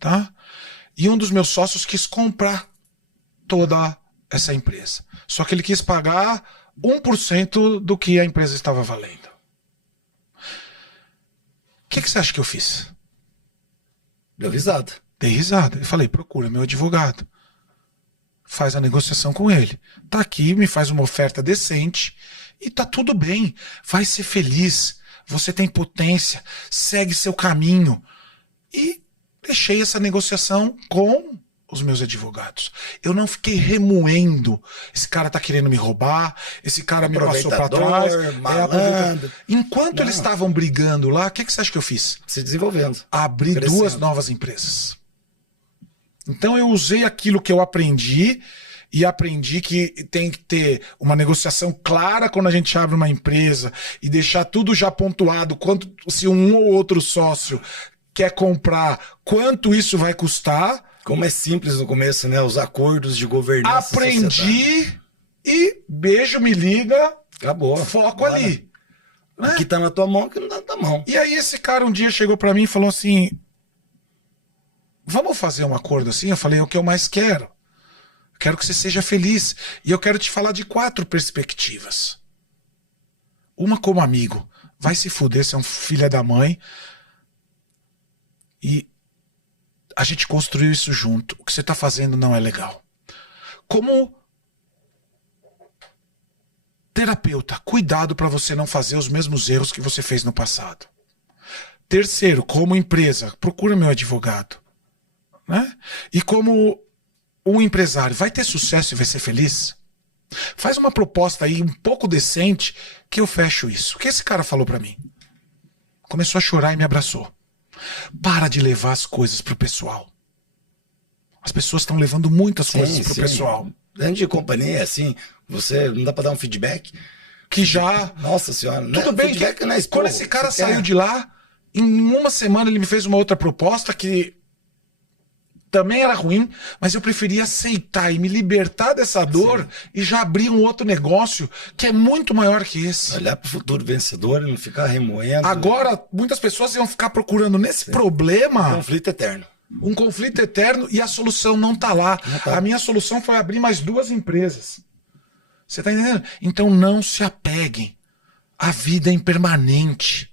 tá? E um dos meus sócios quis comprar toda essa empresa. Só que ele quis pagar 1% do que a empresa estava valendo. O que você acha que eu fiz? Deu risada. Dei risada. Eu falei, procura meu advogado. Faz a negociação com ele. Tá aqui, me faz uma oferta decente e tá tudo bem. Vai ser feliz. Você tem potência. Segue seu caminho. E deixei essa negociação com os meus advogados. Eu não fiquei remoendo. Esse cara tá querendo me roubar. Esse cara me passou para trás. Malandro. Enquanto eles estavam brigando lá, o que você acha que eu fiz? Se desenvolvendo. Abri Crescendo. 2 novas empresas. Então eu usei aquilo que eu aprendi e aprendi que tem que ter uma negociação clara quando a gente abre uma empresa e deixar tudo já pontuado, quanto se um ou outro sócio quer comprar, quanto isso vai custar. Como é simples no começo, né? Os acordos de governança. Aprendi e beijo, me liga, acabou. Foco Bora. ali. O que tá na tua mão, o que não tá na tua mão. E aí esse cara um dia chegou pra mim e falou assim: vamos fazer um acordo assim? Eu falei, é o que eu mais quero. Quero que você seja feliz. E eu quero te falar de 4 perspectivas. Uma como amigo. Vai se fuder, você é um filho da mãe. E a gente construiu isso junto. O que você tá fazendo não é legal. Como terapeuta, cuidado para você não fazer os mesmos erros que você fez no passado. Terceiro, como empresa, procura meu advogado. Né? E como um empresário, vai ter sucesso e vai ser feliz? Faz uma proposta aí um pouco decente que eu fecho isso. O que esse cara falou pra mim? Começou a chorar e me abraçou. Para de levar as coisas pro pessoal. As pessoas estão levando muitas coisas pro sim. pessoal. Dentro de companhia, assim, você não dá pra dar um feedback. Que já... Nossa senhora, né? Tudo bem Feedback que não é quando esporro, esse cara você saiu quer. de lá, em uma semana ele me fez uma outra proposta que também era ruim, mas eu preferia aceitar e me libertar dessa dor e já abrir um outro negócio que é muito maior que esse. Olhar pro futuro vencedor e não ficar remoendo. Agora, muitas pessoas iam ficar procurando nesse problema Conflito eterno. um conflito eterno e a solução não tá lá. Não tá. A minha solução foi abrir mais 2 empresas. Você tá entendendo? Então não se apeguem. A vida é impermanente.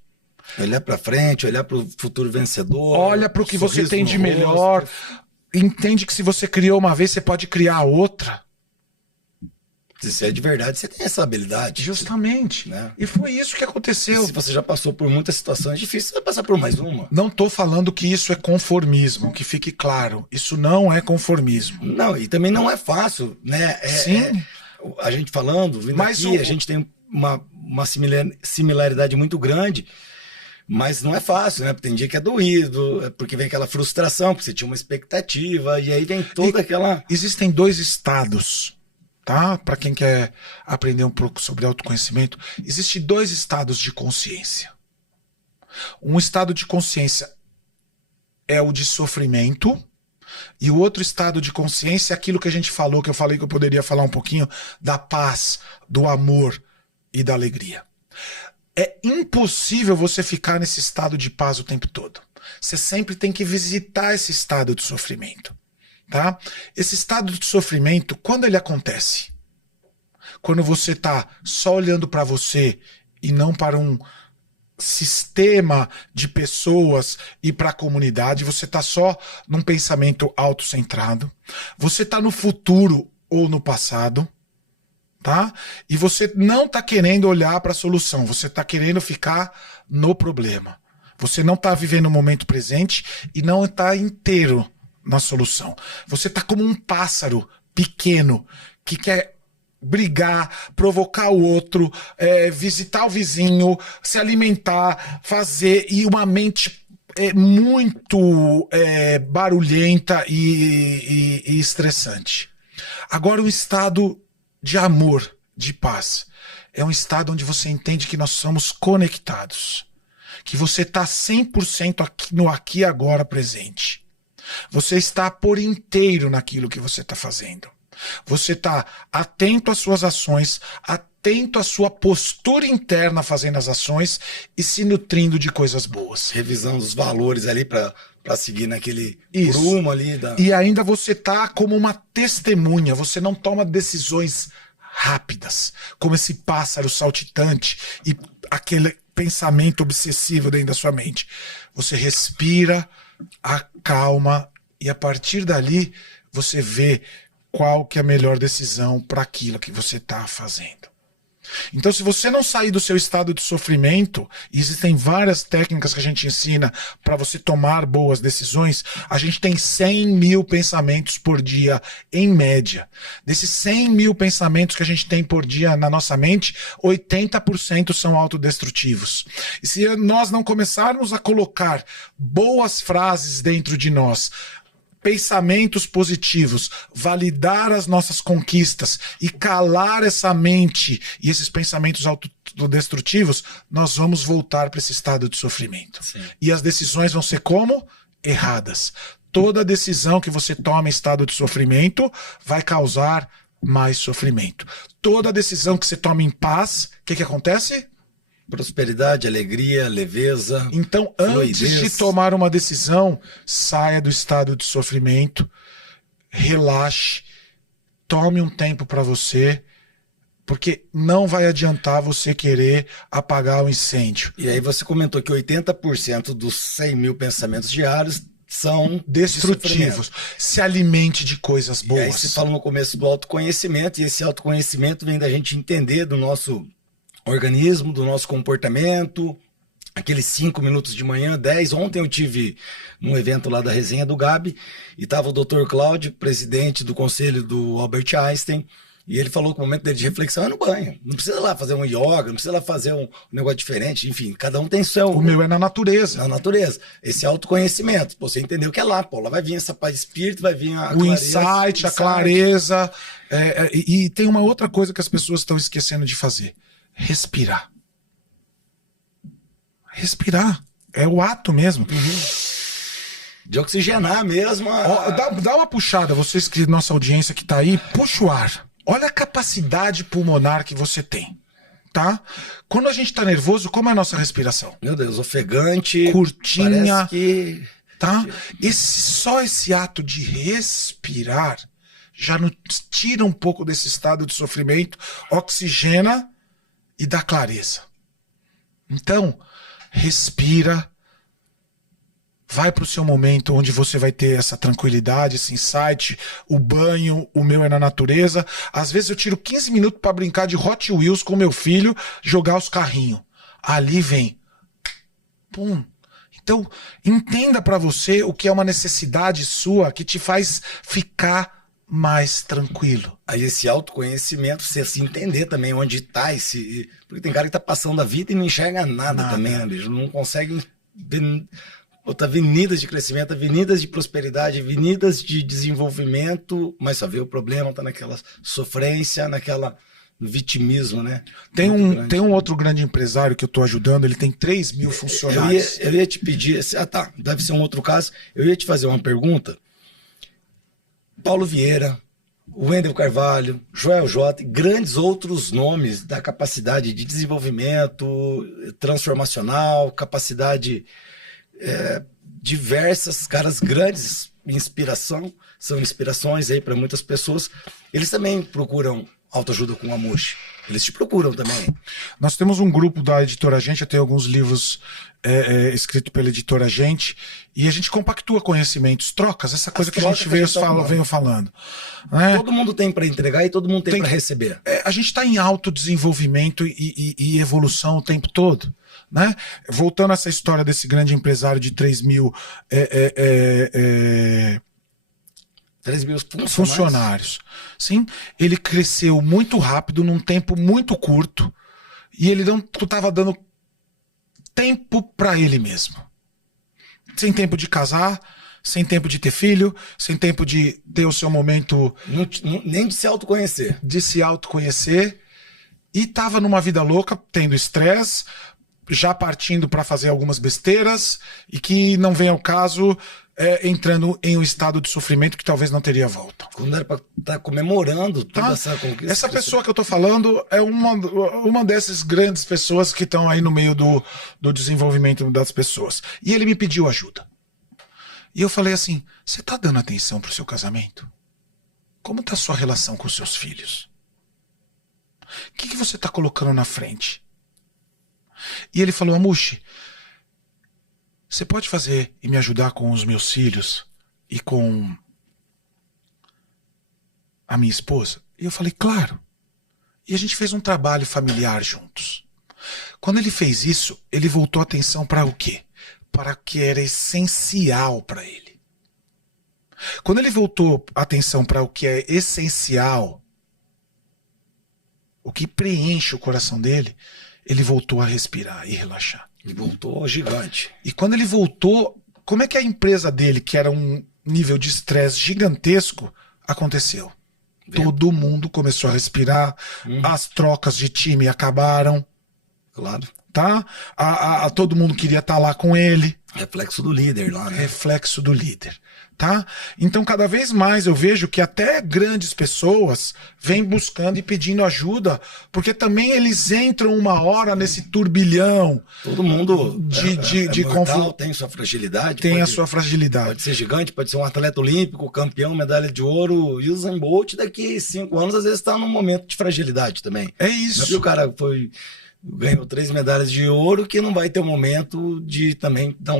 Olhar pra frente, olhar pro futuro vencedor. Olha para o que você sorriso tem no de rosto. melhor. Entende que se você criou uma vez, você pode criar outra. Se você é de verdade, você tem essa habilidade. Justamente. Né? E foi isso que E aconteceu. se você já passou por muitas situações difíceis, você vai passar por mais uma. Não tô falando que isso é conformismo, que fique claro. Isso não é conformismo. Não, e também não é fácil, né? Sim. A gente falando, vindo Mas aqui, a gente tem uma similaridade muito grande, mas não é fácil, né? Tem dia que é doído, porque vem aquela frustração, porque você tinha uma expectativa, e aí vem toda aquela... Existem 2 estados, tá? Para quem quer aprender um pouco sobre autoconhecimento, existem 2 estados de consciência. Um estado de consciência é o de sofrimento, e o outro estado de consciência é aquilo que a gente falou, que eu falei que eu poderia falar um pouquinho, da paz, do amor e da alegria. É impossível você ficar nesse estado de paz o tempo todo. Você sempre tem que visitar esse estado de sofrimento, tá? Esse estado de sofrimento, quando ele acontece? Quando você tá só olhando para você e não para um sistema de pessoas e para a comunidade, você tá só num pensamento autocentrado, você tá no futuro ou no passado, tá? E você não tá querendo olhar para a solução, você tá querendo ficar no problema. Você não tá vivendo o momento presente e não tá inteiro na solução. Você tá como um pássaro pequeno que quer brigar, provocar o outro, visitar o vizinho, se alimentar, fazer, e uma mente muito barulhenta e estressante. Agora, o estado de amor, de paz, é um estado onde você entende que nós somos conectados, que você está 100% aqui, no aqui e agora presente. Você está por inteiro naquilo que você está fazendo. Você está atento às suas ações, atento à sua postura interna fazendo as ações e se nutrindo de coisas boas. Revisão dos valores ali para seguir naquele Isso. prumo ali. E ainda você está como uma testemunha, você não toma decisões rápidas, como esse pássaro saltitante e aquele pensamento obsessivo dentro da sua mente. Você respira, acalma e a partir dali você vê qual que é a melhor decisão para aquilo que você está fazendo. Então, se você não sair do seu estado de sofrimento, e existem várias técnicas que a gente ensina para você tomar boas decisões, a gente tem 100 mil pensamentos por dia, em média. Desses 100 mil pensamentos que a gente tem por dia na nossa mente, 80% são autodestrutivos. E se nós não começarmos a colocar boas frases dentro de nós, pensamentos positivos, validar as nossas conquistas e calar essa mente e esses pensamentos autodestrutivos, nós vamos voltar para esse estado de sofrimento. Sim. E as decisões vão ser como? Erradas. Toda decisão que você toma em estado de sofrimento vai causar mais sofrimento. Toda decisão que você toma em paz, o que acontece? Prosperidade, alegria, leveza. Então, antes fluidez. de tomar uma decisão, saia do estado de sofrimento, relaxe, tome um tempo para você, porque não vai adiantar você querer apagar o incêndio. E aí você comentou que 80% dos 100 mil pensamentos diários são Destrutivos. Se alimente de coisas E aí boas. você falou no começo do autoconhecimento, e esse autoconhecimento vem da gente entender do nosso organismo, do nosso comportamento, aqueles 5 minutos de manhã, 10. Ontem eu tive num evento lá da resenha do Gabi, e estava o Dr. Cláudio, presidente do conselho do Albert Einstein, E ele falou que o momento dele de reflexão é no banho. Não precisa lá fazer um yoga, não precisa lá fazer um negócio diferente. Enfim, cada um tem seu... O meu é na natureza. Na natureza. Esse autoconhecimento. Pô, você entendeu que é lá, pô. Lá vai vir essa paz de espírito, vai vir a o clareza, insight, a clareza. E tem uma outra coisa que as pessoas estão esquecendo de fazer. Respirar. Respirar. É o ato mesmo. De oxigenar mesmo. Ó, dá uma puxada, vocês que nossa audiência que tá aí, puxa o ar. Olha a capacidade pulmonar que você tem, tá? Quando a gente tá nervoso, como é a nossa respiração? Meu Deus, ofegante. Curtinha, Parece que... tá? Só esse ato de respirar já nos tira um pouco desse estado de sofrimento, oxigena e dá clareza. Então, respira. Vai para o seu momento onde você vai ter essa tranquilidade, esse insight, o banho, o meu é na natureza. Às vezes eu tiro 15 minutos para brincar de Hot Wheels com meu filho, jogar os carrinhos. Ali vem. Pum. Então, entenda para você o que é uma necessidade sua que te faz ficar mais tranquilo. Aí esse autoconhecimento, você se entender também onde está esse... Porque tem cara que tá passando a vida e não enxerga nada. Também, né, bicho? Não consegue... avenidas de crescimento, avenidas de prosperidade, avenidas de desenvolvimento, mas só vê o problema, tá naquela sofrência, naquela vitimismo, né? Tem um outro grande empresário que eu tô ajudando, ele tem 3 mil funcionários. Eu ia te pedir, deve ser um outro caso, eu ia te fazer uma pergunta. Paulo Vieira, Wendel Carvalho, Joel J, grandes outros nomes da capacidade de desenvolvimento transformacional, capacidade... diversas caras grandes, são inspirações aí para muitas pessoas. Eles também procuram autoajuda com a Amushi. Eles te procuram também. Nós temos um grupo da Editora Gente, eu tenho alguns livros escritos pela Editora Gente, e a gente compactua conhecimentos, trocas, essa coisa que a gente veio falando. Né? Todo mundo tem para entregar e todo mundo tem para receber. A gente está em autodesenvolvimento e evolução o tempo todo. Né? Voltando a essa história desse grande empresário de 3 mil 3 mil funcionários. Sim, ele cresceu muito rápido, num tempo muito curto, e ele não estava dando tempo para ele mesmo. Sem tempo de casar, sem tempo de ter filho, sem tempo de ter o seu momento... nem de se autoconhecer. De se autoconhecer. E estava numa vida louca, tendo estresse, já partindo para fazer algumas besteiras, e que não vem ao caso... entrando em um estado de sofrimento que talvez não teria volta. Quando era para estar comemorando toda essa conquista. Essa pessoa que eu tô falando é uma dessas grandes pessoas que estão aí no meio do desenvolvimento das pessoas. E ele me pediu ajuda. E eu falei assim, você tá dando atenção pro seu casamento? Como tá a sua relação com os seus filhos? O que você tá colocando na frente? E ele falou, Amushi, você pode fazer e me ajudar com os meus filhos e com a minha esposa? E eu falei, claro. E a gente fez um trabalho familiar juntos. Quando ele fez isso, ele voltou a atenção para o quê? Para o que era essencial para ele. Quando ele voltou a atenção para o que é essencial, o que preenche o coração dele, ele voltou a respirar e relaxar. E voltou gigante. E quando ele voltou, como é que a empresa dele, que era um nível de estresse gigantesco, aconteceu? Todo mundo começou a respirar, as trocas de time acabaram. Claro. Tá? Todo mundo queria estar lá com ele. Reflexo do líder lá, né? Reflexo do líder. Tá? Então, cada vez mais eu vejo que até grandes pessoas vêm buscando e pedindo ajuda, porque também eles entram uma hora nesse turbilhão. Todo mundo de mortal, tem sua fragilidade. Tem a sua fragilidade. Pode ser gigante, pode ser um atleta olímpico, campeão, medalha de ouro. E o Usain Bolt, daqui 5 anos, às vezes está num momento de fragilidade também. É isso. Mas o cara ganhou 3 medalhas de ouro, que não vai ter um momento de também dar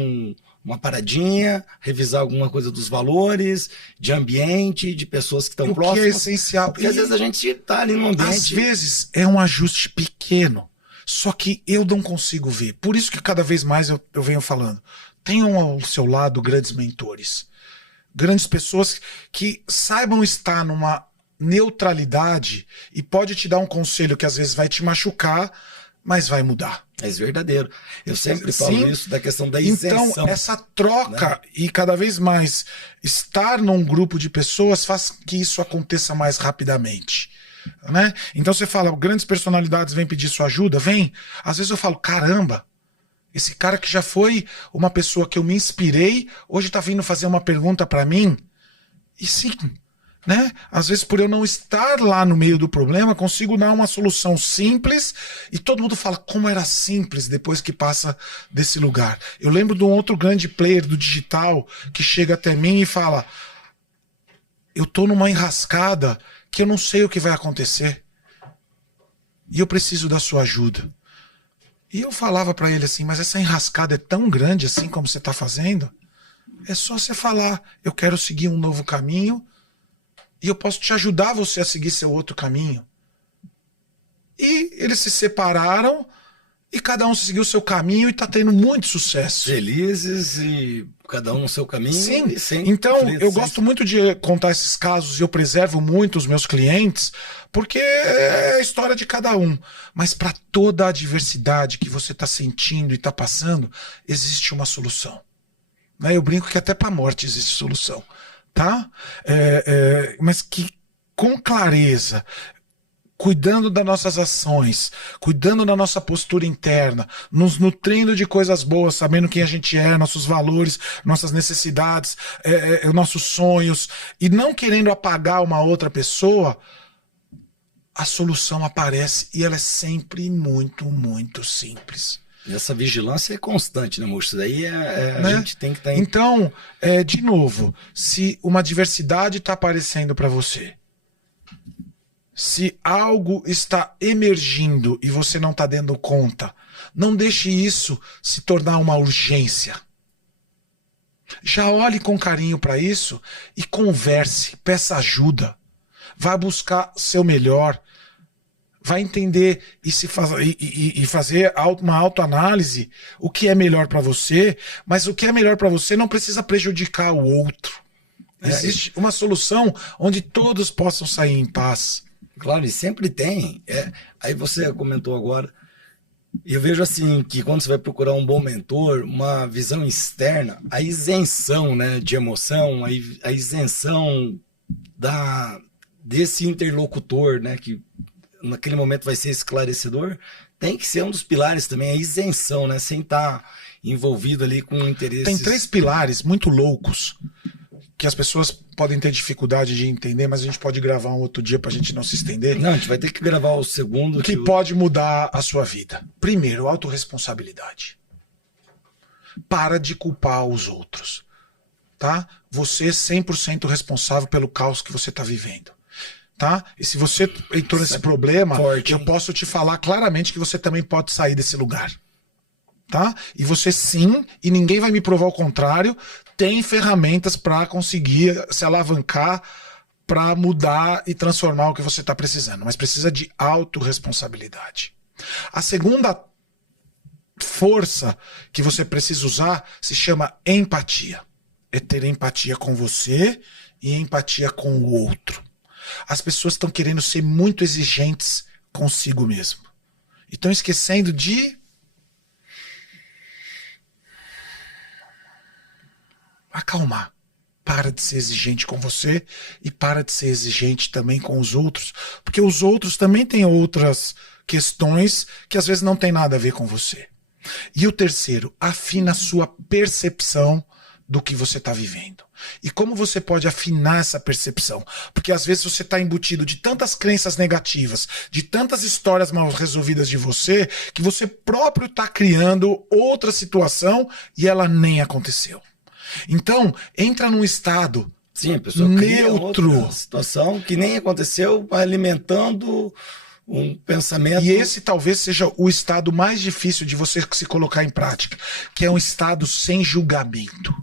uma paradinha, revisar alguma coisa dos valores, de ambiente, de pessoas que estão próximas. O que é essencial. Porque às vezes a gente está ali no ambiente... Às vezes é um ajuste pequeno, só que eu não consigo ver. Por isso que cada vez mais eu venho falando. Tenham ao seu lado grandes mentores. Grandes pessoas que saibam estar numa neutralidade e pode te dar um conselho que às vezes vai te machucar, mas vai mudar. É verdadeiro. Eu sempre falo isso da questão da isenção. Então, essa troca, né? E cada vez mais estar num grupo de pessoas faz que isso aconteça mais rapidamente. Né? Então você fala, grandes personalidades vêm pedir sua ajuda, vem. Às vezes eu falo, caramba, esse cara que já foi uma pessoa que eu me inspirei, hoje tá vindo fazer uma pergunta para mim. E sim, né? Às vezes por eu não estar lá no meio do problema, consigo dar uma solução simples e todo mundo fala como era simples depois que passa desse lugar. Eu lembro de um outro grande player do digital que chega até mim e fala, eu tô numa enrascada que eu não sei o que vai acontecer e eu preciso da sua ajuda. E eu falava para ele assim, mas essa enrascada é tão grande assim como você tá fazendo? É só você falar, eu quero seguir um novo caminho e eu posso te ajudar você a seguir seu outro caminho. E eles se separaram e cada um seguiu o seu caminho e está tendo muito sucesso. Felizes e cada um no seu caminho. Sim, e sem então conflito, eu gosto muito de contar esses casos e eu preservo muito os meus clientes porque é a história de cada um. Mas para toda a adversidade que você está sentindo e está passando, existe uma solução. Eu brinco que até para a morte existe solução. Tá? Mas que com clareza, cuidando das nossas ações, cuidando da nossa postura interna, nos nutrindo de coisas boas, sabendo quem a gente é, nossos valores, nossas necessidades, nossos sonhos, e não querendo apagar uma outra pessoa, a solução aparece e ela é sempre muito, muito simples. Essa vigilância é constante, né, moço? Isso daí a né? gente tem que estar... Então, de novo, se uma diversidade está aparecendo para você, se algo está emergindo e você não está dando conta, não deixe isso se tornar uma urgência. Já olhe com carinho para isso e converse, peça ajuda. Vá buscar seu melhor. Vai entender e fazer uma autoanálise o que é melhor para você, mas o que é melhor para você não precisa prejudicar o outro. Existe uma solução onde todos possam sair em paz. Claro, e sempre tem. Aí você comentou agora, e eu vejo assim, que quando você vai procurar um bom mentor, uma visão externa, a isenção, né, de emoção, a isenção desse interlocutor, né, que naquele momento vai ser esclarecedor, tem que ser um dos pilares também, a isenção, né? Sem estar envolvido ali com interesses... Tem 3 pilares muito loucos que as pessoas podem ter dificuldade de entender, mas a gente pode gravar um outro dia pra gente não se estender. Não, a gente vai ter que gravar o segundo. Que pode mudar a sua vida. Primeiro, autorresponsabilidade. Para de culpar os outros. Tá? Você é 100% responsável pelo caos que você tá vivendo. Tá? E se você entrou nesse problema, eu posso te falar claramente que você também pode sair desse lugar. Tá? E você sim, e ninguém vai me provar o contrário, tem ferramentas para conseguir se alavancar para mudar e transformar o que você está precisando. Mas precisa de autorresponsabilidade. A segunda força que você precisa usar se chama empatia. É ter empatia com você e empatia com o outro. As pessoas estão querendo ser muito exigentes consigo mesmo. E estão esquecendo de acalmar. Para de ser exigente com você e para de ser exigente também com os outros. Porque os outros também têm outras questões que às vezes não tem nada a ver com você. E o terceiro, afina a sua percepção do que você está vivendo. E como você pode afinar essa percepção? Porque às vezes você está embutido de tantas crenças negativas, de tantas histórias mal resolvidas de você, que você próprio está criando outra situação e ela nem aconteceu. Então, entra num estado Sim, a pessoa neutro. Cria outra situação que nem aconteceu, alimentando um pensamento... E esse talvez seja o estado mais difícil de você se colocar em prática, que é um estado sem julgamento.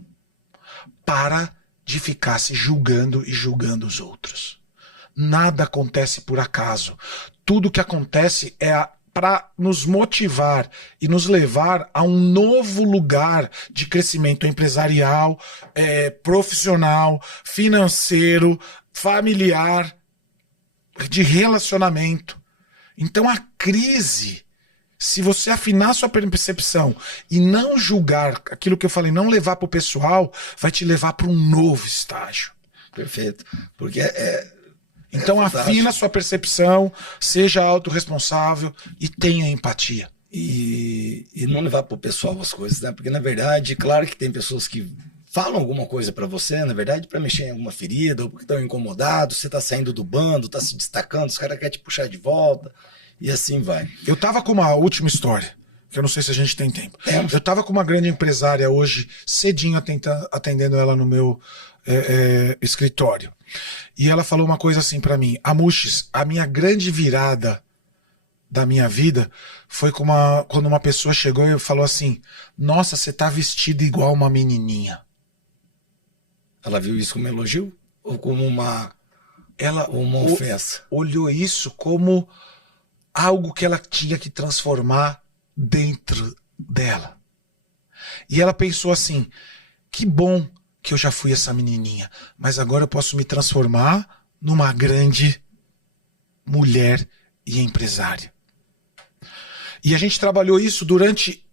Para de ficar se julgando e julgando os outros. Nada acontece por acaso. Tudo que acontece é para nos motivar e nos levar a um novo lugar de crescimento empresarial, profissional, financeiro, familiar. de relacionamento. Então a crise, se você afinar sua percepção e não julgar aquilo que eu falei, não levar para o pessoal, vai te levar para um novo estágio. Perfeito. Porque então afina sua percepção, seja autorresponsável e tenha empatia. E não levar para o pessoal as coisas, né? Porque, na verdade, claro que tem pessoas que falam alguma coisa para você, na verdade, para mexer em alguma ferida, ou porque estão incomodados, você está saindo do bando, está se destacando, os caras querem te puxar de volta, e assim vai. Eu tava com uma última história, que eu não sei se a gente tem tempo. Temos. Eu tava com uma grande empresária hoje, cedinho, atendendo ela no meu escritório. E ela falou uma coisa assim para mim: Amuxes, a minha grande virada da minha vida foi quando uma pessoa chegou e falou assim: nossa, você tá vestido igual uma menininha. Ela viu isso como elogio? Ou como uma ofensa? Olhou isso como algo que ela tinha que transformar dentro dela. E ela pensou assim: que bom que eu já fui essa menininha, mas agora eu posso me transformar numa grande mulher e empresária. E a gente trabalhou isso durante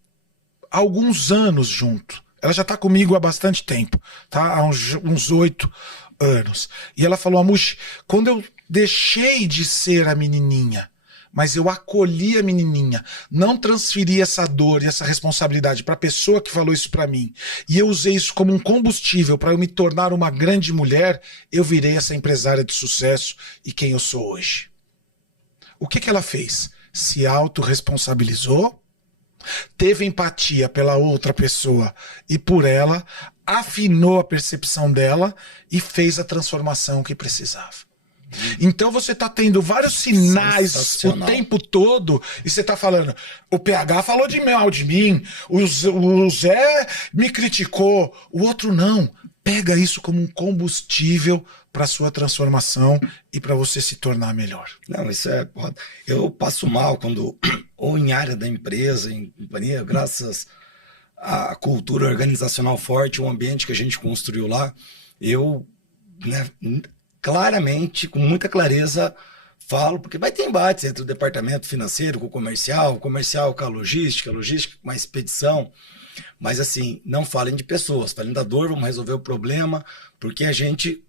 alguns anos junto. Ela já está comigo há bastante tempo, tá? Há uns 8 anos. E ela falou: Amuxi, quando eu deixei de ser a menininha, mas eu acolhi a menininha, não transferi essa dor e essa responsabilidade para a pessoa que falou isso para mim, e eu usei isso como um combustível para eu me tornar uma grande mulher, eu virei essa empresária de sucesso e quem eu sou hoje. O que ela fez? Se autorresponsabilizou, teve empatia pela outra pessoa e por ela, afinou a percepção dela e fez a transformação que precisava. Então você está tendo vários sinais o tempo todo e você está falando: o PH falou mal de mim, o Zé me criticou, o outro não. Pega isso como um combustível para sua transformação e para você se tornar melhor. Não, isso é... Eu passo mal quando, ou em área da empresa, em companhia, graças à cultura organizacional forte, o ambiente que a gente construiu lá, eu, né, claramente, com muita clareza, falo, porque vai ter embates entre o departamento financeiro com o comercial com a logística com a expedição, mas assim, não falem de pessoas, falem da dor, vamos resolver o problema, porque a gente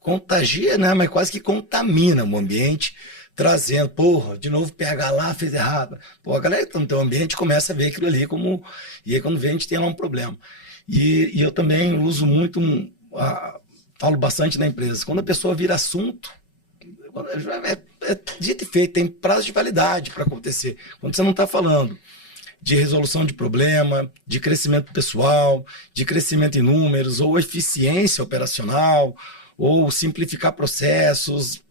contagia, né, mas quase que contamina o ambiente, trazendo, porra, de novo PH lá, fez errado. Pô, a galera que tá no teu ambiente começa a ver aquilo ali como... E aí quando vê, a gente tem lá um problema. E eu também uso muito... Falo bastante na empresa. Quando a pessoa vira assunto, é dito e feito, tem prazo de validade para acontecer. Quando você não está falando de resolução de problema, de crescimento pessoal, de crescimento em números, ou eficiência operacional, ou simplificar processos,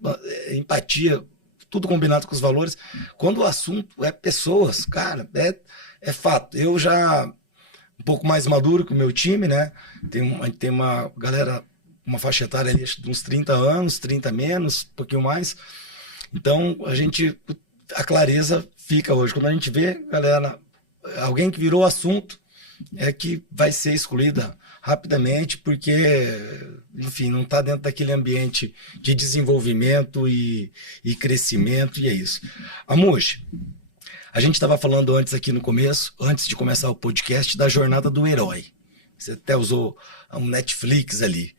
empatia, tudo combinado com os valores. Quando o assunto é pessoas, cara, é fato. Eu já, um pouco mais maduro que o meu time, né? Tem uma galera, uma faixa etária ali de uns 30 anos, 30 menos, um pouquinho mais. Então, a clareza fica hoje. Quando a gente vê, galera, alguém que virou assunto é que vai ser excluída rapidamente, porque, enfim, não está dentro daquele ambiente de desenvolvimento e crescimento, e é isso. Amuxi, a gente estava falando antes aqui no começo, antes de começar o podcast, da jornada do herói. Você até usou um Netflix ali.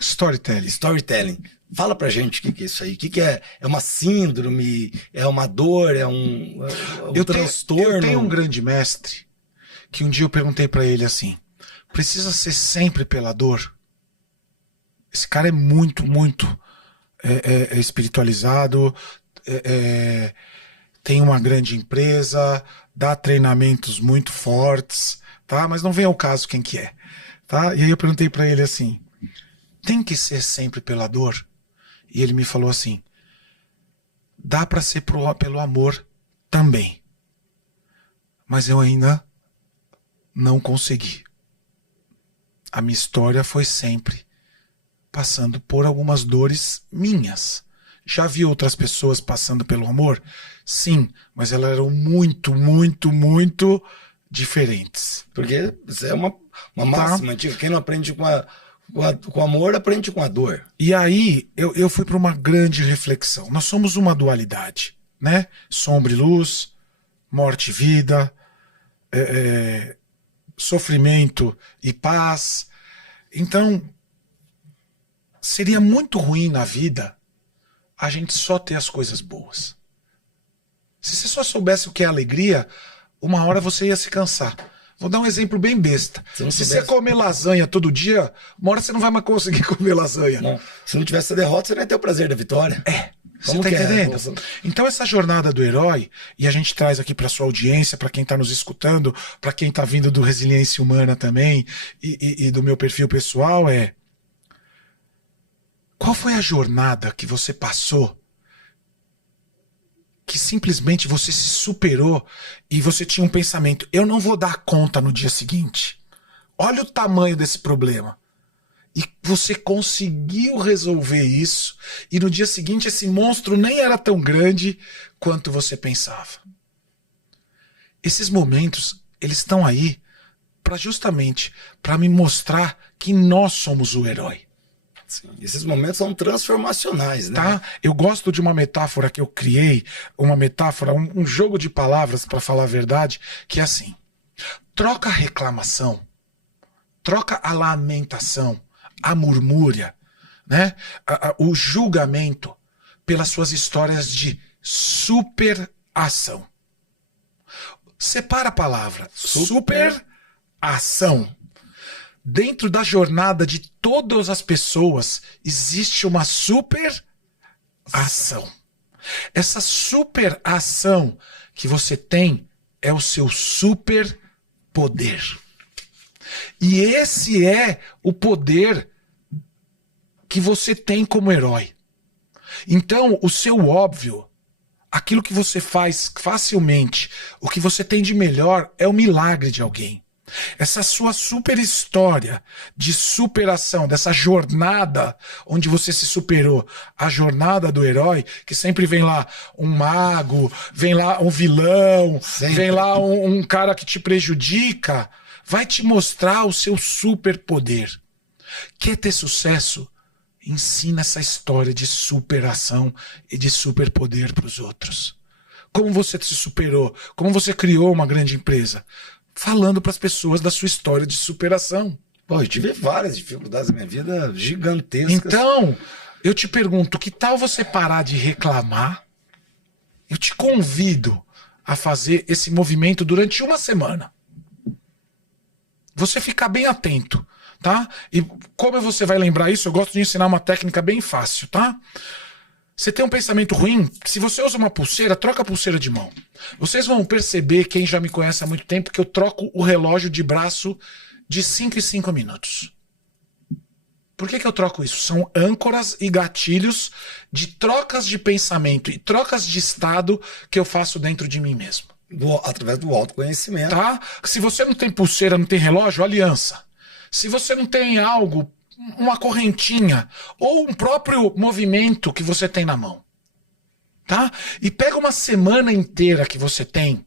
Storytelling. Fala pra gente o que é isso aí. O que é? É uma síndrome? É uma dor? É um transtorno? Eu tenho um grande mestre que um dia eu perguntei pra ele assim: precisa ser sempre pela dor? Esse cara é muito, muito espiritualizado, tem uma grande empresa, dá treinamentos muito fortes, tá? Mas não vem ao caso quem que é, tá? E aí eu perguntei pra ele assim: tem que ser sempre pela dor? E ele me falou assim: dá pra ser pelo amor também, mas eu ainda não consegui. A minha história foi sempre passando por algumas dores minhas. Já vi outras pessoas passando pelo amor? Sim, mas elas eram muito, muito, muito diferentes. Porque isso é uma máxima antiga. Quem não aprende Com amor, aprende com a dor. E aí eu fui para uma grande reflexão. Nós somos uma dualidade, né? Sombra e luz, morte e vida, sofrimento e paz. Então, seria muito ruim na vida a gente só ter as coisas boas. Se você só soubesse o que é alegria, uma hora você ia se cansar. Vou dar um exemplo bem besta. Se você comer lasanha todo dia, uma hora você não vai mais conseguir comer lasanha. Não. Se não tivesse a derrota, você não ia ter o prazer da vitória. Você tá entendendo? Então essa jornada do herói, e a gente traz aqui para sua audiência, para quem tá nos escutando, para quem tá vindo do Resiliência Humana também, e do meu perfil pessoal, qual foi a jornada que você passou que simplesmente você se superou e você tinha um pensamento, eu não vou dar conta no dia seguinte. Olha o tamanho desse problema. E você conseguiu resolver isso e no dia seguinte esse monstro nem era tão grande quanto você pensava. Esses momentos, eles estão aí justamente para me mostrar que nós somos o herói. Sim, esses momentos são transformacionais, né? Tá? Eu gosto de uma metáfora que eu criei, uma metáfora, um jogo de palavras, para falar a verdade, que é assim: troca a reclamação, troca a lamentação, a murmúria, né? O julgamento pelas suas histórias de superação. Separa a palavra superação. Dentro da jornada de todas as pessoas existe uma superação. Essa superação que você tem é o seu superpoder. E esse é o poder que você tem como herói. Então, o seu óbvio, aquilo que você faz facilmente, o que você tem de melhor é o milagre de alguém. Essa sua super história de superação, dessa jornada onde você se superou, a jornada do herói, que sempre vem lá um mago, vem lá um vilão, vem lá um cara que te prejudica, vai te mostrar o seu superpoder. Quer ter sucesso? Ensina essa história de superação e de superpoder para os outros. Como você se superou? Como você criou uma grande empresa? Falando para as pessoas da sua história de superação. Pô, eu tive várias dificuldades na minha vida gigantescas. Então, eu te pergunto, que tal você parar de reclamar? Eu te convido a fazer esse movimento durante uma semana. Você ficar bem atento, tá? E como você vai lembrar isso, eu gosto de ensinar uma técnica bem fácil, tá? Você tem um pensamento ruim, se você usa uma pulseira, troca a pulseira de mão. Vocês vão perceber, quem já me conhece há muito tempo, que eu troco o relógio de braço de 5 em 5 minutos. Por que eu troco isso? São âncoras e gatilhos de trocas de pensamento e trocas de estado que eu faço dentro de mim mesmo. Através do autoconhecimento. Tá? Se você não tem pulseira, não tem relógio, aliança. Se você não tem algo, uma correntinha ou um próprio movimento que você tem na mão, tá? E pega uma semana inteira que você tem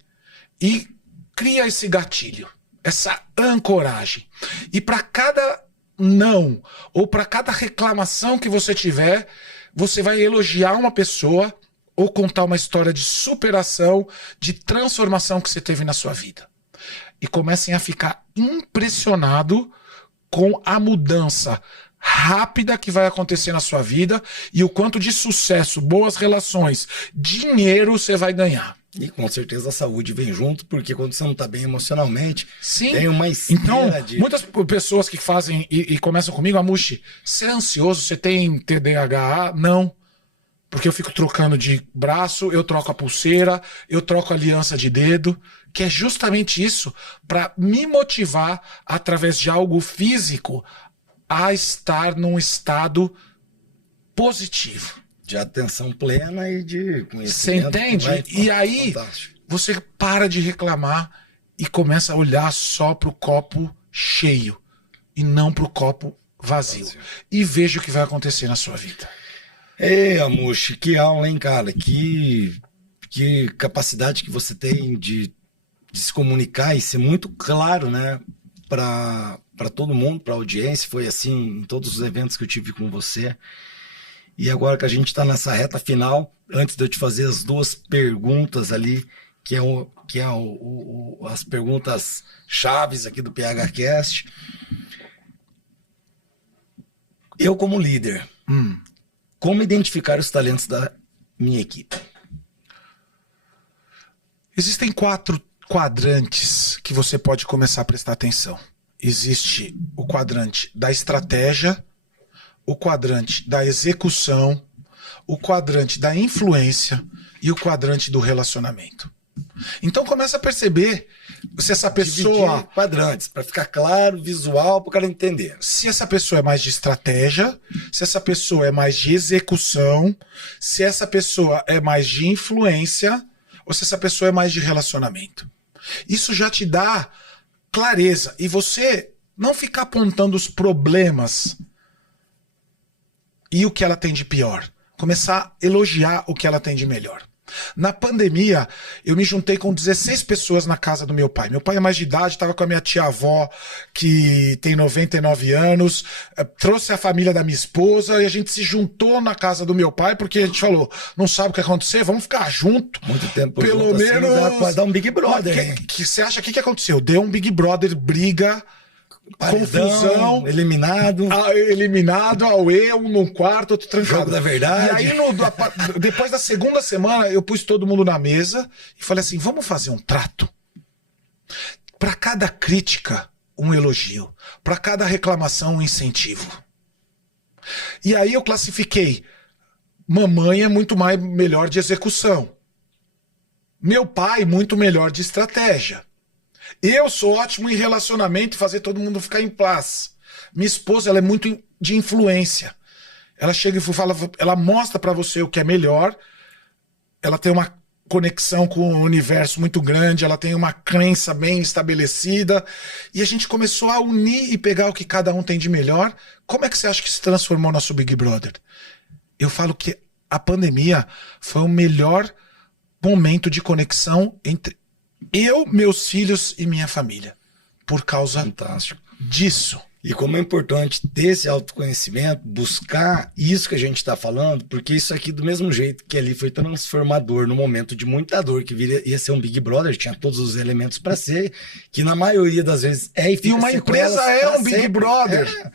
e cria esse gatilho, essa ancoragem. E para cada não ou para cada reclamação que você tiver, você vai elogiar uma pessoa ou contar uma história de superação, de transformação que você teve na sua vida. E comecem a ficar impressionado com a mudança rápida que vai acontecer na sua vida e o quanto de sucesso, boas relações, dinheiro você vai ganhar. E com certeza a saúde vem junto, porque quando você não está bem emocionalmente, sim, tem uma esteira então, de... muitas pessoas que fazem e começam comigo, Amushi, você é ansioso, você tem TDAH? Não. Porque eu fico trocando de braço, eu troco a pulseira, eu troco a aliança de dedo, que é justamente isso, para me motivar, através de algo físico, a estar num estado positivo. De atenção plena e de conhecimento. Você entende? E aí, fantástico. você para de reclamar e começa a olhar só pro copo cheio e não pro copo vazio. E veja o que vai acontecer na sua vida. Ei, Amushi, que aula, hein, cara? Que capacidade que você tem de se comunicar e ser muito claro, né? para todo mundo, para a audiência. Foi assim em todos os eventos que eu tive com você. E agora que a gente está nessa reta final, antes de eu te fazer as duas perguntas ali, que é as perguntas chaves aqui do PHcast. Eu, como líder, como identificar os talentos da minha equipe? Existem 4 quadrantes que você pode começar a prestar atenção. Existe o quadrante da estratégia, o quadrante da execução, o quadrante da influência e o quadrante do relacionamento. Então começa a perceber se essa pessoa... Dividir quadrantes, para ficar claro, visual, para o cara entender. Se essa pessoa é mais de estratégia, se essa pessoa é mais de execução, se essa pessoa é mais de influência ou se essa pessoa é mais de relacionamento. Isso já te dá clareza. E você não ficar apontando os problemas e o que ela tem de pior. Começar a elogiar o que ela tem de melhor. Na pandemia, eu me juntei com 16 pessoas na casa do meu pai. Meu pai é mais de idade, estava com a minha tia-avó, que tem 99 anos, trouxe a família da minha esposa e a gente se juntou na casa do meu pai, porque a gente falou, não sabe o que vai acontecer, vamos ficar junto. Muito tempo pelo junto, menos assim, vai dar um Big Brother. Que você acha, o que aconteceu? Deu um Big Brother, briga, Paredão, confusão, eliminado, Aue, um no quarto, outro trancado. Jogo da verdade. E aí, depois da segunda semana, eu pus todo mundo na mesa e falei assim, vamos fazer um trato? Para cada crítica, um elogio. Para cada reclamação, um incentivo. E aí eu classifiquei. Mamãe é muito melhor de execução. Meu pai, muito melhor de estratégia. Eu sou ótimo em relacionamento e fazer todo mundo ficar em paz. Minha esposa, ela é muito de influência. Ela chega e fala, ela mostra pra você o que é melhor. Ela tem uma conexão com o universo muito grande, ela tem uma crença bem estabelecida. E a gente começou a unir e pegar o que cada um tem de melhor. Como é que você acha que se transformou nosso Big Brother? Eu falo que a pandemia foi o melhor momento de conexão entre eu, meus filhos e minha família. Por causa Fantástico. disso. E como é importante ter esse autoconhecimento, buscar isso que a gente está falando, porque isso aqui, do mesmo jeito que ali foi transformador no momento de muita dor, que ia ser um Big Brother, tinha todos os elementos para ser, que na maioria das vezes é e fica. E uma empresa é um Big sempre. Brother.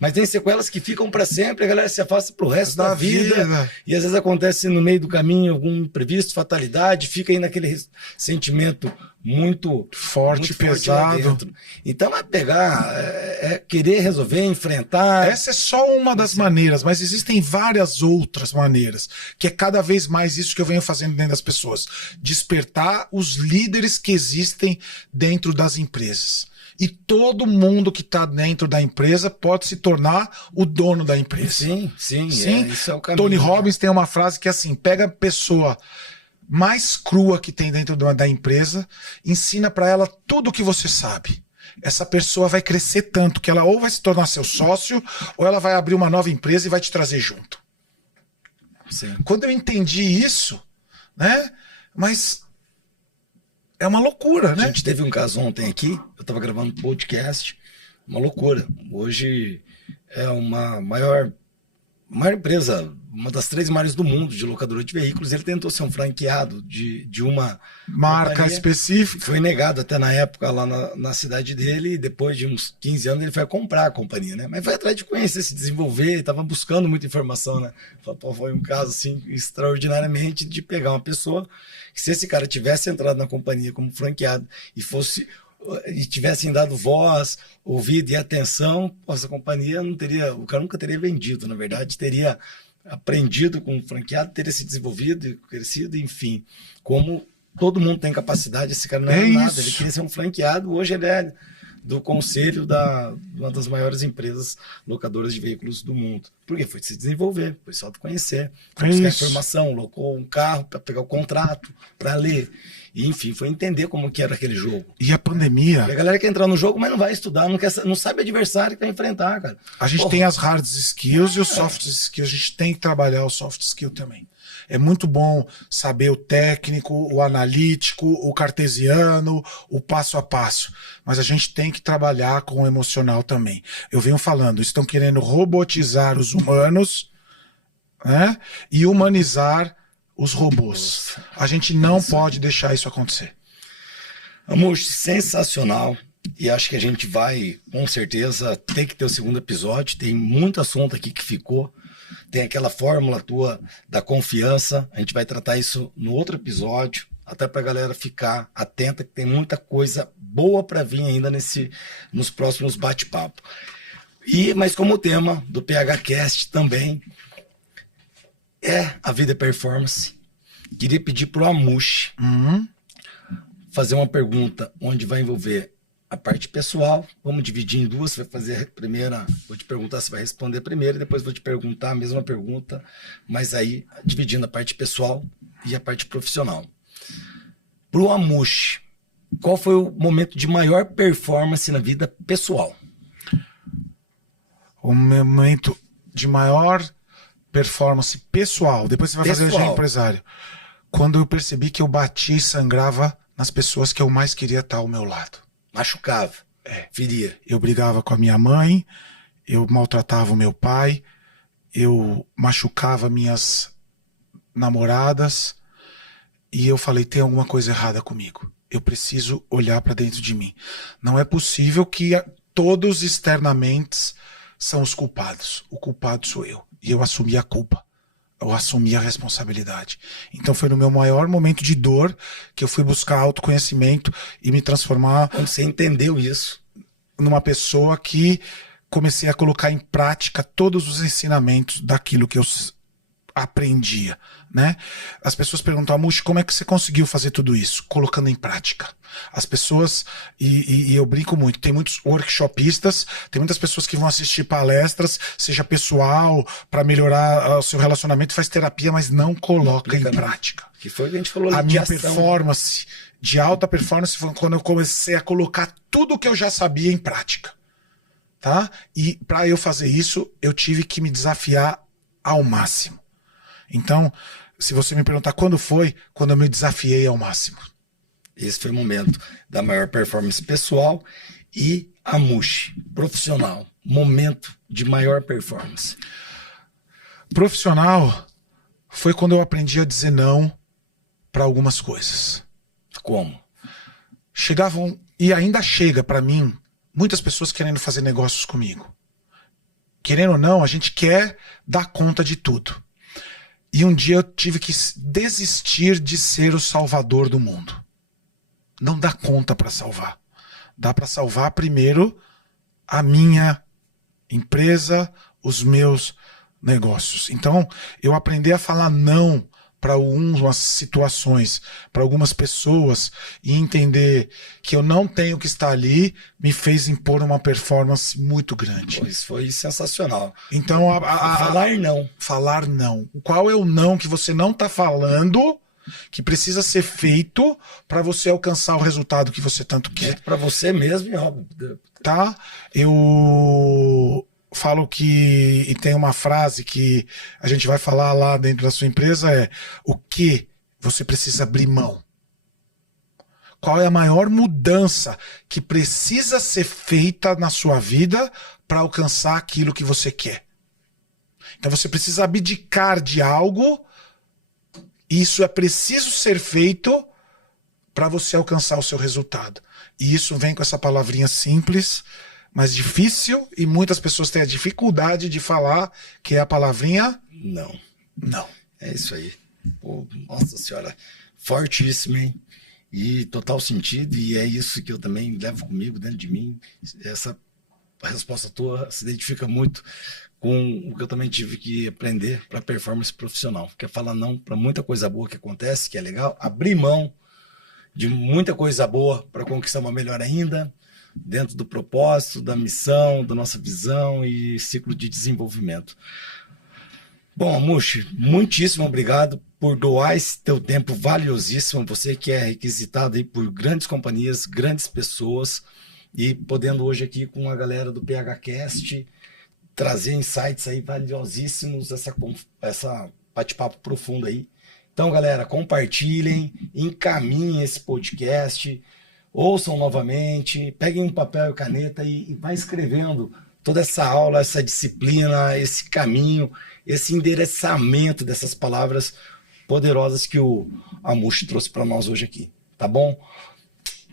Mas tem sequelas que ficam para sempre, a galera se afasta pro resto da vida. vida. E às vezes acontece no meio do caminho algum imprevisto, fatalidade, fica aí naquele sentimento muito Forte, muito forte lá pesado. dentro. Então é pegar, querer resolver, enfrentar. Essa é só uma das maneiras, mas existem várias outras maneiras, que é cada vez mais isso que eu venho fazendo dentro das pessoas. Despertar os líderes que existem dentro das empresas. E todo mundo que está dentro da empresa pode se tornar o dono da empresa. Sim. Isso é o caminho. Tony Robbins tem uma frase que é assim, pega a pessoa mais crua que tem dentro da empresa, ensina para ela tudo o que você sabe. Essa pessoa vai crescer tanto que ela ou vai se tornar seu sócio, ou ela vai abrir uma nova empresa e vai te trazer junto. Sim. Quando eu entendi isso, né? Mas é uma loucura, né? A gente teve um caso ontem aqui, eu estava gravando um podcast, uma loucura. Hoje é uma maior empresa, uma das 3 maiores do mundo de locadora de veículos. Ele tentou ser um franqueado de uma Marca companhia. específica. Foi negado até na época lá na cidade dele, e depois de uns 15 anos ele foi comprar a companhia, né? Mas foi atrás de conhecer, se desenvolver, estava buscando muita informação, né? Foi um caso assim extraordinariamente de pegar uma pessoa que, se esse cara tivesse entrado na companhia como franqueado e tivessem dado voz, ouvido e atenção, essa companhia não teria, o cara nunca teria vendido, na verdade, teria aprendido com o franqueado, teria se desenvolvido e crescido, enfim, como todo mundo tem capacidade, esse cara não era nada, isso. ele queria ser um franqueado, hoje ele é do conselho de uma das maiores empresas locadoras de veículos do mundo. Porque foi se desenvolver, foi se autoconhecer, foi É buscar isso. informação, locou um carro para pegar o contrato, para ler. E, enfim, foi entender como que era aquele jogo. E a pandemia, E a galera quer entrar no jogo, mas não vai estudar, não sabe o adversário que vai enfrentar, cara. a gente Porra. tem as hard skills e os soft skills, a gente tem que trabalhar o soft skill também. É muito bom saber o técnico, o analítico, o cartesiano, o passo a passo. Mas a gente tem que trabalhar com o emocional também. Eu venho falando, estão querendo robotizar os humanos, né? E humanizar os robôs. A gente não pode deixar isso acontecer. Amush, sensacional. E acho que a gente vai, com certeza, ter que ter o segundo episódio. Tem muito assunto aqui que ficou. Tem aquela fórmula tua da confiança. A gente vai tratar isso no outro episódio, até para a galera ficar atenta, que tem muita coisa boa para vir ainda nos próximos bate-papo. Mas como o tema do PHCast também é a vida performance, queria pedir para o Amush fazer uma pergunta onde vai envolver a parte pessoal. Vamos dividir em duas. Você vai fazer a primeira, vou te perguntar, você vai responder primeiro, e depois vou te perguntar a mesma pergunta, mas aí dividindo a parte pessoal e a parte profissional. Para o Amush, qual foi o momento de maior performance na vida pessoal? O momento de maior performance pessoal, depois você vai fazer de empresário, quando eu percebi que eu batia e sangrava nas pessoas que eu mais queria estar ao meu lado. Machucava, feria. Eu brigava com a minha mãe, eu maltratava o meu pai, eu machucava minhas namoradas, e eu falei, tem alguma coisa errada comigo. Eu preciso olhar para dentro de mim. Não é possível que todos externamente são os culpados. O culpado sou eu. E eu assumi a culpa. Eu assumi a responsabilidade. Então foi no meu maior momento de dor que eu fui buscar autoconhecimento e me transformar... Quando você entendeu isso? Numa pessoa que comecei a colocar em prática todos os ensinamentos daquilo que eu aprendia, né? As pessoas perguntam, Amush, como é que você conseguiu fazer tudo isso? Colocando em prática. As pessoas, e eu brinco muito, tem muitos workshopistas, tem muitas pessoas que vão assistir palestras, seja pessoal, para melhorar o seu relacionamento, faz terapia, mas não coloca em prática. Que foi o que a gente falou ali. A minha performance, de alta performance, foi quando eu comecei a colocar tudo que eu já sabia em prática. Tá? E para eu fazer isso, eu tive que me desafiar ao máximo. Então, se você me perguntar quando foi, quando eu me desafiei ao máximo. Esse foi o momento da maior performance pessoal. E Amush, profissional, momento de maior performance. Profissional foi quando eu aprendi a dizer não para algumas coisas. Como? Chegavam, e ainda chega para mim, muitas pessoas querendo fazer negócios comigo. Querendo ou não, a gente quer dar conta de tudo. E um dia eu tive que desistir de ser o salvador do mundo. Não dá conta para salvar. Dá para salvar primeiro a minha empresa, os meus negócios. Então, eu aprendi a falar não para algumas situações, para algumas pessoas, e entender que eu não tenho que estar ali, me fez impor uma performance muito grande. Pois foi sensacional. Então, falar não. Falar não. Qual é o não que você não está falando, que precisa ser feito para você alcançar o resultado que você tanto quer? Para você mesmo, e óbvio. Tá? Eu falo que, e tem uma frase que a gente vai falar lá dentro da sua empresa, é o que você precisa abrir mão. Qual é a maior mudança que precisa ser feita na sua vida para alcançar aquilo que você quer? Então você precisa abdicar de algo, e isso é preciso ser feito para você alcançar o seu resultado. E isso vem com essa palavrinha simples, mas difícil, e muitas pessoas têm a dificuldade de falar, que é a palavrinha não. Não. É isso aí. Pô, nossa senhora, fortíssimo, hein? E total sentido, e é isso que eu também levo comigo dentro de mim. Essa resposta tua se identifica muito com o que eu também tive que aprender para performance profissional, que é falar não para muita coisa boa que acontece, que é legal, abrir mão de muita coisa boa para conquistar uma melhor ainda, dentro do propósito, da missão, da nossa visão e ciclo de desenvolvimento. Bom, Amushi, muitíssimo obrigado por doar esse teu tempo valiosíssimo, você que é requisitado aí por grandes companhias, grandes pessoas, e podendo hoje aqui com a galera do PHCast trazer insights aí valiosíssimos, essa bate-papo profundo aí. Então, galera, compartilhem, encaminhem esse podcast, ouçam novamente, peguem um papel e caneta e vai escrevendo toda essa aula, essa disciplina, esse caminho, esse endereçamento dessas palavras poderosas que o Amushi trouxe para nós hoje aqui, tá bom?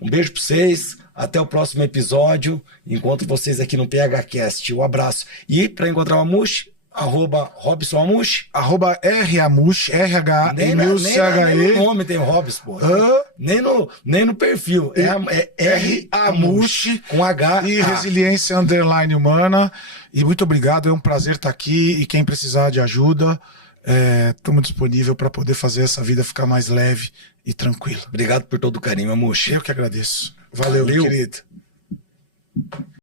Um beijo para vocês, até o próximo episódio, encontro vocês aqui no PHCast, um abraço. E para encontrar o Amushi, @RobsonAmushi, @RAmushi, nem no RHAMUCHE. nome tem o Robson, pô. Nem no perfil. É RAmushi com H. E Resiliência Underline Humana. E muito obrigado, é um prazer estar aqui. E quem precisar de ajuda, estamos disponível para poder fazer essa vida ficar mais leve e tranquila. Obrigado por todo o carinho, Amushi. Eu que agradeço. Valeu, meu querido.